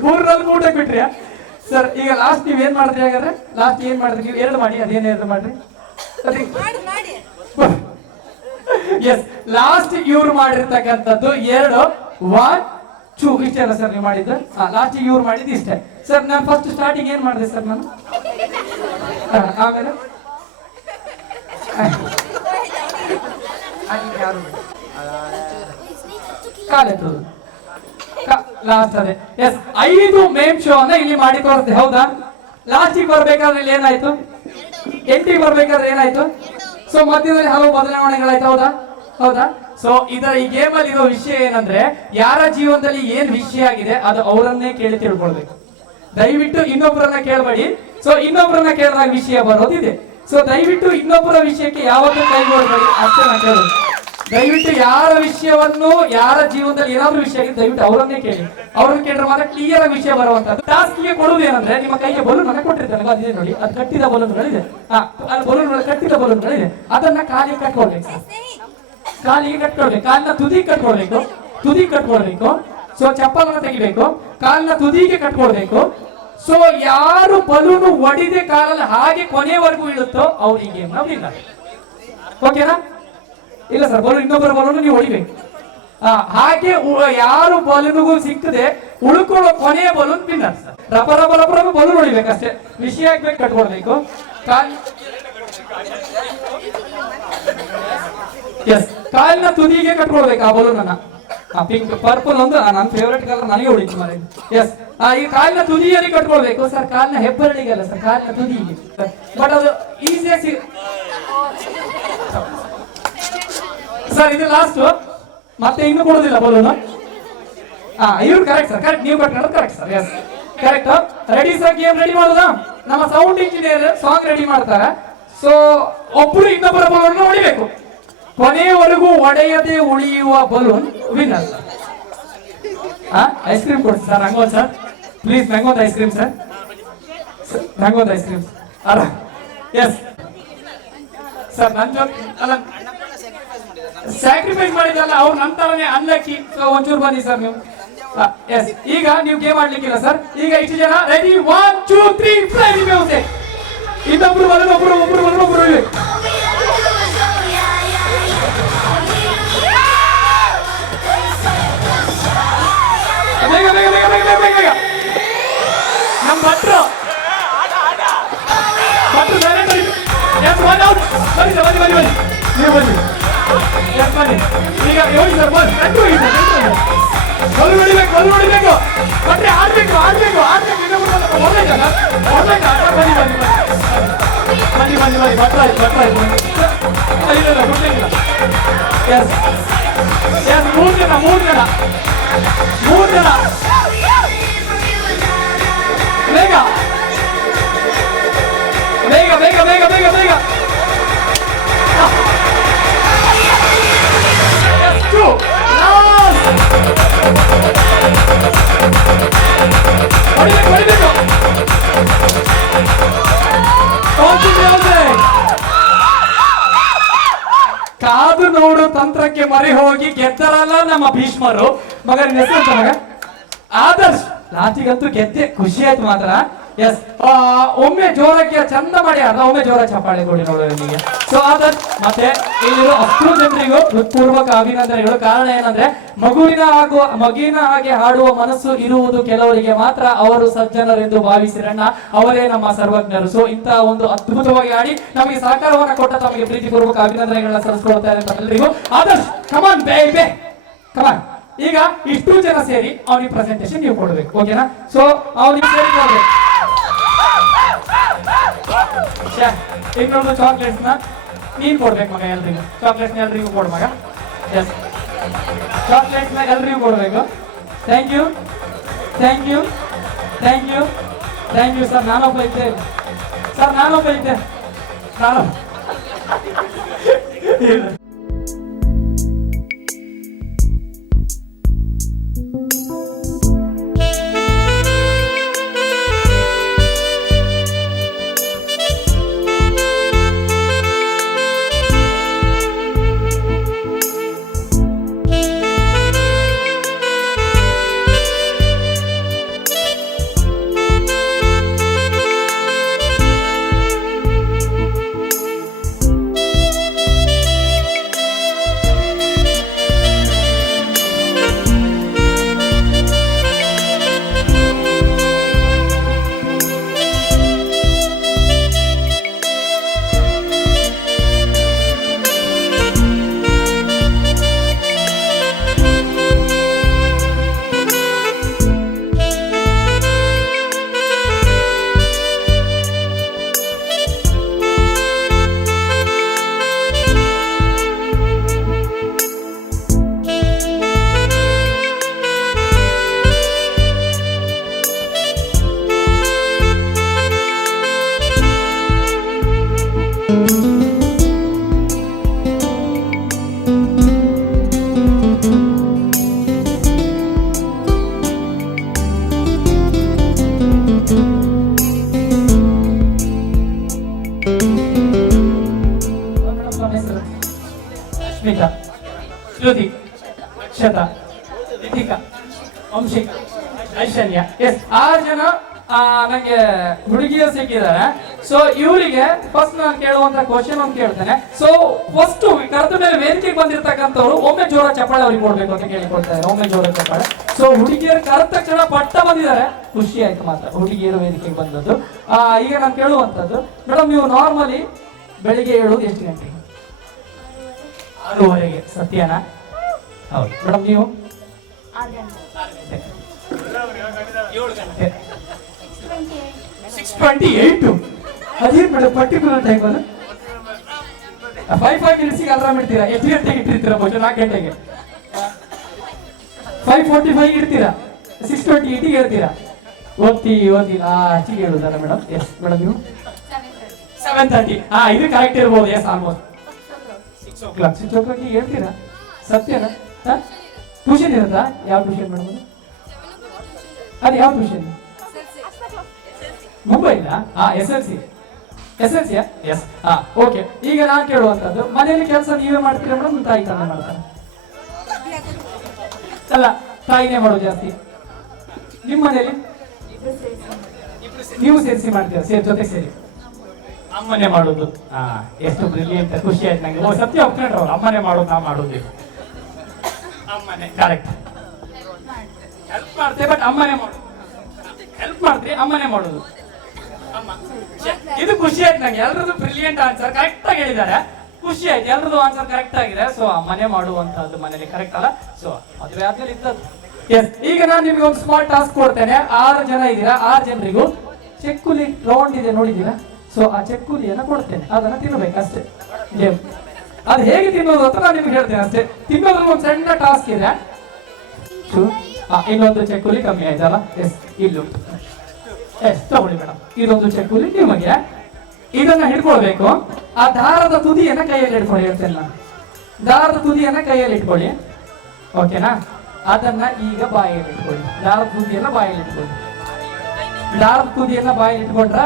3 ಊಟಕ್ಕೆ ಬಿಟ್ರಿ ಸರ್. ಈಗ ಲಾಸ್ಟ್ ನೀವು ಏನ್ ಮಾಡಿದ್ರಿ? ಹಾಗಾದ್ರೆ ಲಾಸ್ಟ್ ಏನ್ ಮಾಡಿದ್ರಿ ನೀವು? 2 ಮಾಡಿ. ಅದೇನು 2 ಮಾಡ್ರಿ? ಎಸ್, ಲಾಸ್ಟ್ ಇವ್ರು ಮಾಡಿರ್ತಕ್ಕಂಥದ್ದು 2 1 2 ಇಷ್ಟೇ ಅಲ್ಲ ಸರ್ ನೀವು ಮಾಡಿದ್ದು? ಲಾಸ್ಟ್ ಇವ್ರು ಮಾಡಿದ್ದು ಇಷ್ಟೇ ಸರ್. ನಾನು ಫಸ್ಟ್ ಸ್ಟಾರ್ಟಿಂಗ್ ಏನ್ ಮಾಡಿದೆ ಸರ್? ನಾನು ಆಮೇಲೆ ಕಾಲೆತ್ತು ಲಾಸ್ಟ್ ಅದೇ. ಎಸ್, 5 ಮೇನ್ ಶೋ ಅನ್ನ ಇಲ್ಲಿ ಮಾಡಿ ತೋರಿಸ್ದೆ. ಹೌದಾ? ಲಾಸ್ಟಿಗೆ ಬರ್ಬೇಕಾದ್ರೆ ಇಲ್ಲಿ ಏನಾಯ್ತು? ಎಂಟಿಗೆ ಬರ್ಬೇಕಾದ್ರೆ ಏನಾಯ್ತು? ಸೊ ಮಧ್ಯದಲ್ಲಿ ಹಲವು ಬದಲಾವಣೆಗಳಾಯ್ತು. ಹೌದಾ? ಹೌದಾ? ಸೊ ಈ ಗೇಮ್ ಅಲ್ಲಿ ಇರೋ ವಿಷಯ ಏನಂದ್ರೆ, ಯಾರ ಜೀವನದಲ್ಲಿ ಏನ್ ವಿಷಯ ಆಗಿದೆ ಅದು ಅವರನ್ನೇ ಕೇಳಿ ತಿಳ್ಕೊಳ್ಬೇಕು. ದಯವಿಟ್ಟು ಇನ್ನೊಬ್ಬರನ್ನ ಕೇಳಬೇಡಿ. ಸೊ ಇನ್ನೊಬ್ಬರನ್ನ ಕೇಳಿದಾಗ ವಿಷಯ ಬರೋದಿದೆ. ಸೊ ದಯವಿಟ್ಟು ಇನ್ನೊಬ್ಬರ ವಿಷಯಕ್ಕೆ ಯಾವತ್ತೂ ಕೈಗೊಳ್ಳಬೇಡಿ. ಅಷ್ಟೇ ನಾನು ಕೇಳೋದು. ದಯವಿಟ್ಟು ಯಾರ ವಿಷಯವನ್ನು, ಯಾರ ಜೀವನದಲ್ಲಿ ಏನಾದ್ರೂ ವಿಷಯ ಆಗಿದೆ ದಯವಿಟ್ಟು ಅವರನ್ನೇ ಕೇಳಿ. ಅವ್ರನ್ನ ಕೇಳಿದ್ರೆ ಮಾತ್ರ ಕ್ಲಿಯರ್ ಆಗಿ ವಿಷಯ ಬರುವಂತದ್ದು. ಟಾಸ್ಕ್ಗೆ ಕೊಡುವುದು ಏನಂದ್ರೆ, ನಿಮ್ಮ ಕೈಗೆ ಬಲೂನ್ ಅನ್ನ ಕೊಟ್ಟಿರ್ತಾರೆ. ಅದೇ ನೋಡಿ, ಅದು ಕಟ್ಟಿದ ಬಲೂನ್ಗಳಿದೆ. ಅದು ಬಲೂನ್ ಕಟ್ಟಿದ ಬಲೂನ್ಗಳಿದೆ. ಅದನ್ನ ಕಾಲಿಗೆ ಕಟ್ಕೊಳ್ಬೇಕು. ಕಾಲಿಗೆ ಕಟ್ಕೊಳ್ಬೇಕು. ಕಾಲಿನ ತುದಿ ಕಟ್ಕೊಳ್ಬೇಕು. ತುದಿ ಕಟ್ಕೊಳ್ಬೇಕು. ಸೊ ಚಪ್ಪಲನ್ನ ತೆಗಿಬೇಕು. ಕಾಲಿನ ತುದಿಗೆ ಕಟ್ಕೊಳ್ಬೇಕು. ಸೊ ಯಾರು ಬಲೂನು ಒಡಿದೆ ಕಾಲಲ್ಲಿ ಹಾಗೆ ಕೊನೆವರೆಗೂ ಇಳುತ್ತೋ ಅವ್ರಿಗೆ ನಾವು ಇಲ್ಲ. ಓಕೆನಾ? ಇಲ್ಲ ಸರ್, ಬಲೂನ್ ಇನ್ನೊಬ್ಬರ ಬಲೂನು ನೀವು ಹೊಡಿಬೇಕು. ಹಾಗೆ ಯಾರು ಬಲೂನಿಗೂ ಸಿಕ್ಕದೆ ಉಳ್ಕೊಳ್ಳೋ ಕೊನೆಯ ಬಲೂನ್ ವಿನ್ನರ್ ಸರ್. ರಪ ರಪ ರಪ ರಪ ಬಲೂನ್ ಹೊಡಿಬೇಕಷ್ಟೇ. ವಿಷಯ ಆಗ್ಬೇಕು, ಕಟ್ಕೊಳ್ಬೇಕು. ಎಸ್, ಕಾಲಿನ ತುದಿಗೆ ಕಟ್ಕೊಳ್ಬೇಕು ಆ ಬಲೂನ್ ಅನ್ನ. ಪಿಂಕ್ ಪರ್ಪಲ್ ಒಂದು ನನ್ನ ಫೇವರೇಟ್ ಕಲರ್, ನನಗೆ ಹೊಡಿತು ಮಾರೆ. ಎಸ್, ಈ ಕಾಲಿನ ತುದಿಯಲ್ಲಿ ಕಟ್ಕೊಳ್ಬೇಕು ಸರ್. ಕಾಲಿನ ಹೆಬ್ಬರಳಿಗೆ ಅಲ್ಲ ಸರ್, ಕಾಲಿನ ತುದಿಗೆ. ಬಟ್ ಅದು ಈಸಿಯಾಗಿ ಸರ್ ಇದು ಲಾಸ್ಟ್, ಮತ್ತೆ ಇನ್ನು ಕೊಡೋದಿಲ್ಲ ಬಲೂನು. ಇವ್ರು ಕರೆಕ್ಟ್ ಸರ್, ಕರೆಕ್ಟ್, ನೀವು ಕಟ್ಕೊಂಡು correct sir. Yes correct. Ready sir, game ready ಮಾಡೋದಾ? ನಮ್ಮ ಸೌಂಡ್ ಇಂಜಿನಿಯರ್ ಸಾಂಗ್ ರೆಡಿ ಮಾಡ್ತಾರೆ. ಸೊ ಒಬ್ರು ಇನ್ನೊಬ್ಬರ ಬಲೂನ್ ಹೊಡಿಬೇಕು. ಕೊನೆಯವರೆಗೂ ಒಡೆಯದೆ ಉಳಿಯುವ ಬಲೂನ್ ವಿನ್ನರ್. ಐಸ್ ಕ್ರೀಮ್ ಕೊಡಿ sir, mango sir please, mango ice cream sir, mango ice cream. Yes sir, ನನ್ನ ಜೊತೆ ಅಲ್ಲ ಸ್ಯಾಕ್ರಿಫೈಸ್ ಮಾಡಿದ್ರಲ್ಲ ಅವ್ರ ನಂತರನೇ ಅನ್ಲಕ್ಕಿ. ಸೊ ಒಂಚೂರು ಬನ್ನಿ ಸರ್ ನೀವು. ಎಸ್, ಈಗ ನೀವು ಗೇಮ್ ಆಡ್ಲಿಕ್ಕಿಲ್ಲ ಸರ್. ಈಗ ಇಷ್ಟು ಜನ ರೆಡಿ, 1 2 3 ಪ್ಲೇ ದಿ ಮ್ಯೂಸಿಕ್. ಇನ್ನೊಬ್ರು ಬರೋದು, ಒಬ್ರು ಬೇಗ ಬೇಗ ಬೇಗ ಬೇಗ ಬೇಗ ಬೇಗ. ನಮ್ಮ ಭಟ್ರು ಸೈಲೆಂಟ್ ಆಗಿ. Yes, one out. ಬನ್ನಿ ಸರ್, ಬನ್ನಿ ಬನ್ನಿ ಬನ್ನಿ, ನೀವು ಬನ್ನಿ. ಎಸ್ ಬನ್ನಿ. ಈಗ ಹೇಳಿ ಸರ್, ಬಸ್ ಕಂಡು ಹೋಗಿ ಸರ್, ಬಲ್ಲು ಹೊಡಿಬೇಕು, ಬಲ್ಲು ಹೊಡಿಬೇಕು. ಬಟ್ರೆ ಆಡ್ಬೇಕು ಆಡ್ಬೇಕು ಆಡ್ಬೇಕು. ಇನ್ನೊಬ್ರು ಹೊರಬೇಕಲ್ಲ, ಹೊರಬೇಕಾ? ಬನ್ನಿ ಬನ್ನಿ ಬನ್ನಿ ಬನ್ನಿ ಬನ್ನಿ. ಭಟ್ರ ಆಯ್ತು, ಭಟ್ರ ಆಯ್ತು. ಇಲ್ಲ ಗೊತ್ತಿಲ್ಲ. ಎಸ್ ಎಸ್, 3 ಜನ ಬೇಗ ಬೇಗ ಬೇಗ ಬೇಗ ಬೇಗ ಬೇಗ. ಹೊಡಿಬೇಕು. ಕಾದು ನೋಡು ತಂತ್ರಕ್ಕೆ ಮರೆ ಹೋಗಿ ಗೆದ್ದರಲ್ಲ ನಮ್ಮ ಭೀಷ್ಮರು. ಮಗ ಹೆಸರು ಮಗ ಆದರ್ಶ್. ಲಾಸ್ಟಿಗಂತೂ ಗೆದ್ದೆ, ಖುಷಿ ಆಯ್ತು ಮಾತ್ರ. ಎಸ್, ಒಮ್ಮೆ ಜೋರಕ್ಕೆ ಚಂದ ಮಾಡಿ ಆದ, ಒಮ್ಮೆ ಜೋರ ಚಪ್ಪಾಳೆ ಕೊಡಿ ನೋಡೋರಿಗೆ. ಸೊ ಆದರ್ಶ್ ಮತ್ತೆ ಇಲ್ಲಿರೋ ಅಷ್ಟು ಜನರಿಗೂ ಹೃತ್ಪೂರ್ವಕ ಅಭಿನಂದನೆಗಳು. ಕಾರಣ ಏನಂದ್ರೆ ಮಗುವಿನ ಹಾಗೆ ಹಾಡುವ ಮನಸ್ಸು ಇರುವುದು ಕೆಲವರಿಗೆ ಮಾತ್ರ. ಅವರು ಸಜ್ಜನರೆಂದು ಭಾವಿಸಿರಣ್ಣ, ಅವರೇ ನಮ್ಮ ಸರ್ವಜ್ಞರು. ಸೊ ಇಂತಹ ಒಂದು ಅದ್ಭುತವಾಗಿ ಆಡಿ ನಮಗೆ ಸಹಕಾರವನ್ನ ಕೊಟ್ಟ ತಮಗೆ ಪ್ರೀತಿಪೂರ್ವಕ ಅಭಿನಂದನೆಗಳನ್ನ ಸಲ್ಲಿಸ್ಕೊಳ್ತಾ ಇದ್ದಾರೆ ತಮ್ಮೆಲ್ಲರಿಗೂ. ಆದರ್ಶ್ ಕಮಾನ್ ಬೇಬೆ, ಕಮಾನ್. ಈಗ ಇಷ್ಟು ಜನ ಸೇರಿ ಅವನಿಗೆ ಪ್ರೆಸೆಂಟೇಶನ್ ನೀವು ಕೊಡ್ಬೇಕು, ಓಕೆನಾ? ಸೊ ಅವನಿಗೆ ಸೇರಿ ಕೊಡ್ಬೇಕು. ಇನ್ನೊಂದು ಚಾಕ್ಲೇಟ್ಸ್ ನ ನೀನ್ ಕೊಡ್ಬೇಕು ಮಗ ಎಲ್ರಿಗೂ. ಚಾಕ್ಲೇಟ್ಸ್ ನ ಎಲ್ರಿಗೂ ಕೊಡ್ ಮಗ. ಎಸ್, ಚಾಕ್ಲೇಟ್ಸ್ ನ ಎಲ್ರಿಗೂ ಕೊಡ್ಬೇಕು. Thank you thank you thank you thank you sir. ನಾನೊಬ್ಬ ಇದ್ದೆ ಸರ್, ನಾನೊಬ್ಬ ಇದ್ದೆ ನಾನು. ಸ್ಮಿತಾ, ಶ್ರುತಿ, ಅಕ್ಷತಾ, ನಿತಿಕಾ, ವಂಶಿಕಾ, ಐಶ್ವರ್ಯ. ಎಸ್, 6 ಜನ ನಂಗೆ ಹುಡುಗಿಯರು ಸಿಕ್ಕಿದ್ದಾರೆ. ಸೊ ಇವರಿಗೆ ಫಸ್ಟ್ ನಾನು ಕೇಳುವಂತ ಕ್ವಶನ್ ಒಂದು ಕೇಳ್ತೇನೆ. ಸೊ ಫಸ್ಟ್ ಕರೆದ ಮೇಲೆ ವೇದಿಕೆಗೆ ಬಂದಿರ್ತಕ್ಕಂಥವ್ರು ಒಮ್ಮೆ ಜೋರ ಚಪ್ಪಾಳೆ ಅವ್ರಿಗೆ ಕೊಡ್ಬೇಕು ಅಂತ ಕೇಳಿಕೊಡ್ತಾರೆ. ಒಮ್ಮೆ ಜೋರ ಚಪ್ಪಾಳೆ. ಸೊ ಹುಡುಗಿಯರು ಕರೆದ ತಕ್ಷಣ ಪಟ್ಟ ಬಂದಿದ್ದಾರೆ, ಖುಷಿ ಆಯ್ತು ಮಾತ್ರ ಹುಡುಗಿಯರು ವೇದಿಕೆಗೆ ಬಂದದ್ದು. ಈಗ ನಾನು ಕೇಳುವಂತದ್ದು, ಮೇಡಮ್ ನೀವು ನಾರ್ಮಲಿ ಬೆಳಿಗ್ಗೆ ಹೇಳೋದು ಎಷ್ಟು ಗಂಟೆಗೆ? 6:30ಗೆ, ಸತ್ಯನಾ? ಹೌದು ಮೇಡಮ್. ನೀವು 6:28. ಅದೇನು ಮೇಡಮ್ ಪರ್ಟಿಕ್ಯುಲರ್ ಟೈಮ್ ಅದು? 5 ಮಿನಿಟ್ಸಿಗೆ ಅಲಾರಾಮ್ ಇಡ್ತೀರಾ? ಎಷ್ಟು ಗಂಟೆಗೆ ಇಟ್ಟಿರ್ತೀರಾ? ಬಹುಶಃ 4 ಗಂಟೆಗೆ. 5:45 ಇಡ್ತೀರಾ? 6:28 ಹೇಳ್ತೀರಾ? ಓದ್ತಿ ಅಷ್ಟಿಗೆ ಹೇಳುದಲ್ಲ ಮೇಡಮ್? ಎಸ್ ಮೇಡಮ್, ನೀವು 7:30. ಇದು ಕರೆಕ್ಟ್ ಇರ್ಬೋದು. ಎಸ್, ಆಲ್ಮೋಸ್ಟ್ 6 o'clock ಹೇಳ್ತೀರಾ? ಸತ್ಯನಾ? ಟ್ಯೂಷನ್ ಇರುತ್ತಾ? ಯಾವ ಟ್ಯೂಷನ್ ಮೇಡಮ್? ಅದು ಯಾವ ಟ್ಯೂಷನ್? ಮುಂಬೈನ? SLC yes. ಓಕೆ. ಈಗ ನಾನು ಕೇಳುವಂತದ್ದು, ಮನೆಯಲ್ಲಿ ಕೆಲಸ ನೀವೇ ಮಾಡ್ತೀರಾ ಮೇಡಮ್? ತಾಯಿ ತಂದೆ ಮಾಡ್ತಾರೆ? ಅಲ್ಲ, ತಾಯಿನೇ ಮಾಡೋದು ಜಾಸ್ತಿ. ನಿಮ್ಮ ಮನೆಯಲ್ಲಿ ನೀವು ಸೇರಿಸಿ ಮಾಡ್ತೀರಾ? ಜೊತೆ ಸೇರಿ ಅಮ್ಮನೇ ಮಾಡೋದು. ಎಷ್ಟು ಬ್ರಿಲಿಯಂಟ್, ಖುಷಿ ಆಯ್ತು ನಂಗೆ. ಸತ್ಯ ಒಪ್ಕೊಂಡ್ರು, ಅಮ್ಮನೇ ಮಾಡೋದು, ನಾ ಮಾಡೋದು. ಅಮ್ಮನೇ ಕರೆಕ್ಟ್. ಹೆಲ್ಪ್ ಮಾಡ್ತೇವೆ ಬಟ್ ಅಮ್ಮನೇ ಮಾಡೋದು. ಹೆಲ್ಪ್ ಮಾಡ್ತೀವಿ, ಅಮ್ಮನೇ ಮಾಡೋದು. ಇದು ಖುಷಿ ಆಯ್ತು ನಂಗೆ. ಎಲ್ರದ್ದು ಬ್ರಿಲಿಯಂಟ್ ಆನ್ಸರ್ ಕರೆಕ್ಟ್ ಆಗಿ ಹೇಳಿದ್ದಾರೆ. ಖುಷಿ ಆಯ್ತು, ಎಲ್ರದ್ದು ಆನ್ಸರ್ ಕರೆಕ್ಟ್ ಆಗಿದೆ. ಸೊ ಅಮ್ಮನೇ ಮಾಡುವಂತಹದ್ದು ಮನೇಲಿ ಕರೆಕ್ಟ್ ಅಲ್ಲ. ಸೊ ಮದುವೆ ಆದ್ಮೇಲೆ ಇದ್ದದ್ದು. ಎಸ್, ಈಗ ನಾನು ನಿಮ್ಗೆ ಒಂದು ಸ್ಮಾಲ್ ಟಾಸ್ಕ್ ಕೊಡ್ತೇನೆ. 6 ಜನ ಇದ್ದೀರಾ. 6 ಜನರಿಗೂ ಚೆಕ್ಕುಲಿ ರೌಂಡ್ ಇದೆ, ನೋಡಿದ್ದೀರಾ? ಸೊ ಆ ಚೆಕ್ಕುಲಿಯನ್ನ ಕೊಡ್ತೇನೆ, ಅದನ್ನ ತಿನ್ನಬೇಕು ಅಷ್ಟೇ. ಅದು ಹೇಗೆ ತಿನ್ನೋದು ಅಂತ ನಾನು ನಿಮ್ಗೆ ಹೇಳ್ತೇನೆ ಅಷ್ಟೇ. ತಿನ್ನೋದ್ರ ಒಂದು ಸಣ್ಣ ಟಾಸ್ಕ್ ಇದೆ. ಇನ್ನೊಂದು ಚೆಕ್ಕುಲಿ ಕಮ್ಮಿ ಆಯ್ತಲ್ಲ? ಎಸ್, ಇಲ್ಲೂ ತಗೊಳ್ಳಿ ಮೇಡಮ್. ಇದೊಂದು ಚೆಕ್ಕುಲಿ ನಿಮಗೆ. ಇದನ್ನ ಹಿಡ್ಕೊಳ್ಬೇಕು. ಆ ದಾರದ ತುದಿಯನ್ನ ಕೈಯಲ್ಲಿ ಇಟ್ಕೊಳ್ಳಿ. ಹೇಳ್ತೇನೆ ನಾನು, ದಾರದ ತುದಿಯನ್ನ ಕೈಯಲ್ಲಿ ಇಟ್ಕೊಳ್ಳಿ. ಓಕೆನಾ? ಅದನ್ನ ಈಗ ಬಾಯಲ್ಲಿ ಇಟ್ಕೊಳ್ಳಿ. ದಾರದ ತುದಿಯನ್ನ ಬಾಯಲ್ಲಿ ಇಟ್ಕೊಳ್ಳಿ. ದಾರದ ತುದಿಯನ್ನ ಬಾಯಲ್ಲಿ ಇಟ್ಕೊಂಡ್ರ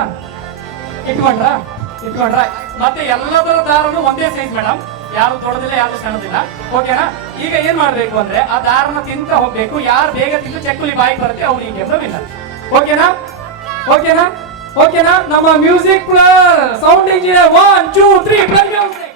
ಮತ್ತೆ ಎಲ್ಲದರ ದಾರನು ಒಂದೇ ಸೈಜ್ ಮೇಡಮ್. ಯಾರು ದೊಡ್ಡದಿಲ್ಲ, ಯಾರು ಸಣ್ಣದಿಲ್ಲ. ಓಕೆನಾ? ಈಗ ಏನ್ ಮಾಡ್ಬೇಕು ಅಂದ್ರೆ ಆ ದಾರನ ತಿಂತ ಹೋಗ್ಬೇಕು. ಯಾರು ಬೇಗ ತಿಂದು ಚೆಕ್ಕುಲಿ ಬಾಯಿ ಬರುತ್ತೆ ಅವ್ರು ಈ ಗೇಮ್ ವಿನ್ನರ್. ಓಕೆನಾ? ನಮ್ಮ music sound engineer 1 2 3 play music.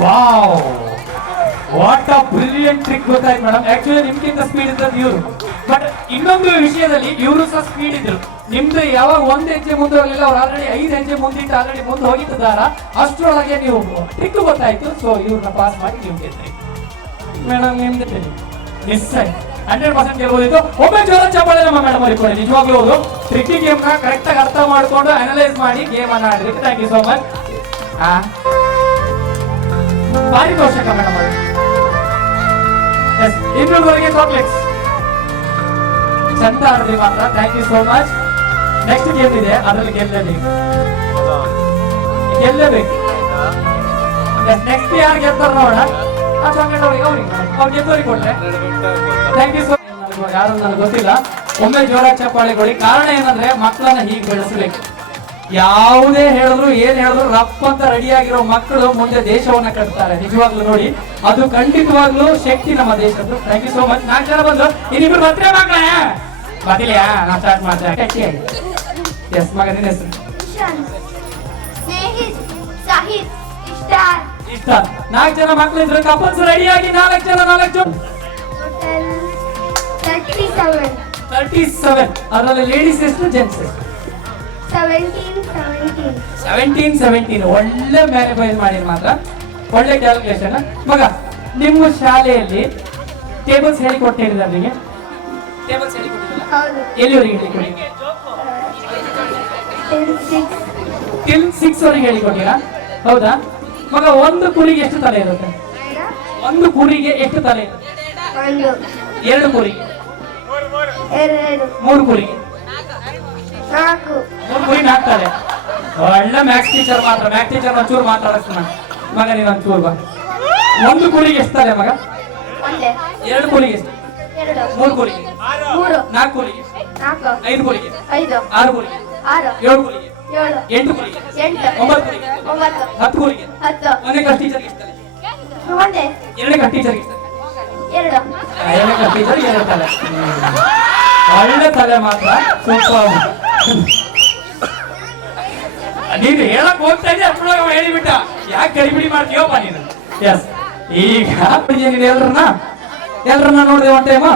Wow, what a brilliant trick. ಗೊತ್ತಾಯ್ತು ಮೇಡಮ್, ಆಕ್ಚುಲಿ ನಿಮ್ಗಿಂತ ಸ್ಪೀಡ್ ಇದ್ದದ್ದು ಇವರು. ಬಟ್ ಇನ್ನೊಂದು ವಿಷಯದಲ್ಲಿ ಇವರು ಸಹ ಸ್ಪೀಡ್ ಇದ್ರು. ನಿಮ್ದು ಯಾವಾಗ 1 ಹೆಜ್ಜೆ ಮುಂದೆ ಹೋಗಲಿಲ್ಲ, ಅವ್ರು ಆಲ್ರೆಡಿ 5 ಹೆಜ್ಜೆ ಮುಂದಿಟ್ಟು ಆಲ್ರೆಡಿ ಮುಂದೆ ಹೋಗಿದ್ದಾರ. ಅಷ್ಟರೊಳಗೆ ನೀವು ಟ್ರಿಕ್ ಗೊತ್ತಾಯ್ತು. ಸೊ ಇವ್ರನ್ನ ಪಾಸ್ ಮಾಡಿ ನೀವು ಗೆದ್ರಿ ಮೇಡಮ್. ನಿಮ್ದು ಮಿಸ್ ಆಯ್ತು. 100% ಗೆಲ್ಬೋದಿತ್ತು. ಒಮ್ಮೆ ಜೋರ ಚಪ್ಪಾಳೆ ನಮ್ಮ ಮೇಡಮ್ ಅವ್ರಿಗೆ ಕೊಡಿ. ನಿಜವಾಗ್ಲೂ ಅವರು ಟ್ರಿಕ್ಕಿ ಗೇಮ್ ನ ಕರೆಕ್ಟ್ ಆಗಿ ಅರ್ಥ ಮಾಡ್ಕೊಂಡು ಅನಲೈಸ್ ಮಾಡಿ ಗೇಮ್ ಅನ್ನ ಆಡಿದ್ರಿ. Thank you so much. ಪಾರಿತೋಷಕ ಮೇಡಮ್ ಅವರು. ಇನ್ನೊಂದುವರೆಗೆ ಚಾಕ್ಲೇಟ್ಸ್. ಚಂದ ಆಡಿದ್ರಿ ಮಾತ್ರ. Thank you so much. Next game ಇದೆ, ಅದರಲ್ಲಿ ಗೆಲ್ಲಬೇಕು. ನೆಕ್ಸ್ಟ್ ಯಾರು ಗೆಲ್ತಾರ ನೋಡೋಣ. ಅವ್ರು ಗೆದ್ದವ್ರಿಗೆ ಕೊಟ್ಟೆ. Thank you so much. ಯಾರು ನನಗೆ ಗೊತ್ತಿಲ್ಲ. ಒಮ್ಮೆ ಜೋರಾಗಿ ಚಪ್ಪಾಳೆ ಕೊಡಿ. ಕಾರಣ ಏನಂದ್ರೆ ಮಕ್ಕಳನ್ನ ಹೀಗೆ ಬೆಳೆಸಬೇಕು. ಯಾವುದೇ ಹೇಳಿದ್ರು ಏನ್ ಹೇಳಿದ್ರು ರಪ್ಪ ಅಂತ ರೆಡಿ ಆಗಿರೋ ಮಕ್ಕಳು ಮುಂದೆ ದೇಶವನ್ನ ಕಟ್ತಾರೆ. ನಿಜವಾಗ್ಲೂ ನೋಡಿ, ಅದು ಖಂಡಿತವಾಗ್ಲೂ ಶಕ್ತಿ ನಮ್ಮ ದೇಶದ್ದು. Thank you so much. 4 ಜನ ಬಂದು ಇನ್ನಿಬ್ರು ಬರ್ತೀರಾ ಮಕ್ಕಳ? ಬರ್ತಿಲ್ಲ, ನಾ ಸ್ಟಾರ್ಟ್ ಮಾಡ್ತೇನೆ. ಎಸ್ ಮಗ, ನಿನ್ನ ಹೆಸರು? ಇಷ್ಟ. 4 ಜನ ಮಕ್ಕಳು ಇದ್ರು. ಕಪಲ್ಸ್ ರೆಡಿ ಆಗಿ 4 ಜನ. 37. ಅದರಲ್ಲಿ ಲೇಡೀಸ್ ಎಷ್ಟು, ಜೆಂಟ್ಸ್ ಎಷ್ಟು? 17. ಒಳ್ಳೆ ಮ್ಯಾನಿಫೈಸ್ ಮಾಡಿ ಮಾತ್ರ. ಒಳ್ಳೆ ಕ್ಯಾಲ್ಕುಲೇಷನ್. ಮಗ, ನಿಮ್ಮ ಶಾಲೆಯಲ್ಲಿ ಟೇಬಲ್ಸ್ ಹೇಳಿ ಕೊಟ್ಟಿದ್ದಾರೆ ಅವರಿಗೆ? ಟೇಬಲ್ಸ್ ಹೇಳಿ ಕೊಟ್ಟಿದ್ದಲ್ಲ? ಎಲ್ಲಿವರೆಗೆ ಹೇಳಿ ಕೊಡಿ? ಟಿಲ್ 6 ವರೆಗೆ ಹೇಳಿ ಕೊಟ್ಟಿರಾ? ಹೌದಾ ಮಗ? ಒಂದು ಕುರಿಗೆ ಎಷ್ಟು ತಲೆ ಇರುತ್ತೆ? ಒಂದು ಕುರಿಗೆ ಎಷ್ಟು ತಲೆ ಇರುತ್ತೆ? 2 ಕುರಿಗೆ, 3 ಕುರಿಗೆ, 3 ಕುರಿ 4 ತಲೆ. ಒಳ್ಳೆ ಮ್ಯಾಥ್ಸ್ ಟೀಚರ್ ಮಾತ್ರ. ಮ್ಯಾಥ್ಸ್ ಟೀಚರ್ ಒಂಚೂರು ಮಾತಾಡಿಸ್ತಾನ ಮಗ, ನೀನು ಒಂಚೂರು ಬಾ. ಒಂದು ಕುರಿಗೆ ಎಷ್ಟು ತಲೆ ಮಗ? 2 ಕುರಿಗೆ ಎಷ್ಟು? 3 ಕುರಿಗೆ, 4 ಕುರಿಗೆ, 5 ಕುರಿಗೆ, 6 ಕುರಿಗೆ, 7 ಕುರಿಗೆ, 8 ಕುರಿಗೆ, 9 ಕುರಿಗೆ, 10 ಕುರಿಗೆ. ಒಂದೇ ಕ್ಲಾಸ್ ಟೀಚರ್ಗೆ ಎಷ್ಟು ತಲೆ? 2ನೇ ಕ್ಲಾಸ್ ಟೀಚರ್ಗೆ ಎಷ್ಟು ತಲೆ? 2ನೇ ಕ್ಲಾಸ್ ಟೀಚರ್ಗೆ 2 ತಲೆ. ಒಳ್ಳೆ ತಲೆ ಮಾತ್ರ. ಸೂಪರ್. ನೀನು ಹೇಳಕ್ ಹೋಗ್ತಾ ಇದ್ದೆ ಅಷ್ಟೊಳಗೆ ಹೇಳಿಬಿಟ್ಟ. ಯಾಕೆ ಕರಿಬಿಡಿ ಮಾಡ್ತೀವಪ್ಪ ನೀನು? ಎಸ್. ಈಗ ನೀನು ಎಲ್ರನ್ನ ನೋಡಿದೆ ಒನ್ ಟೈಮ್.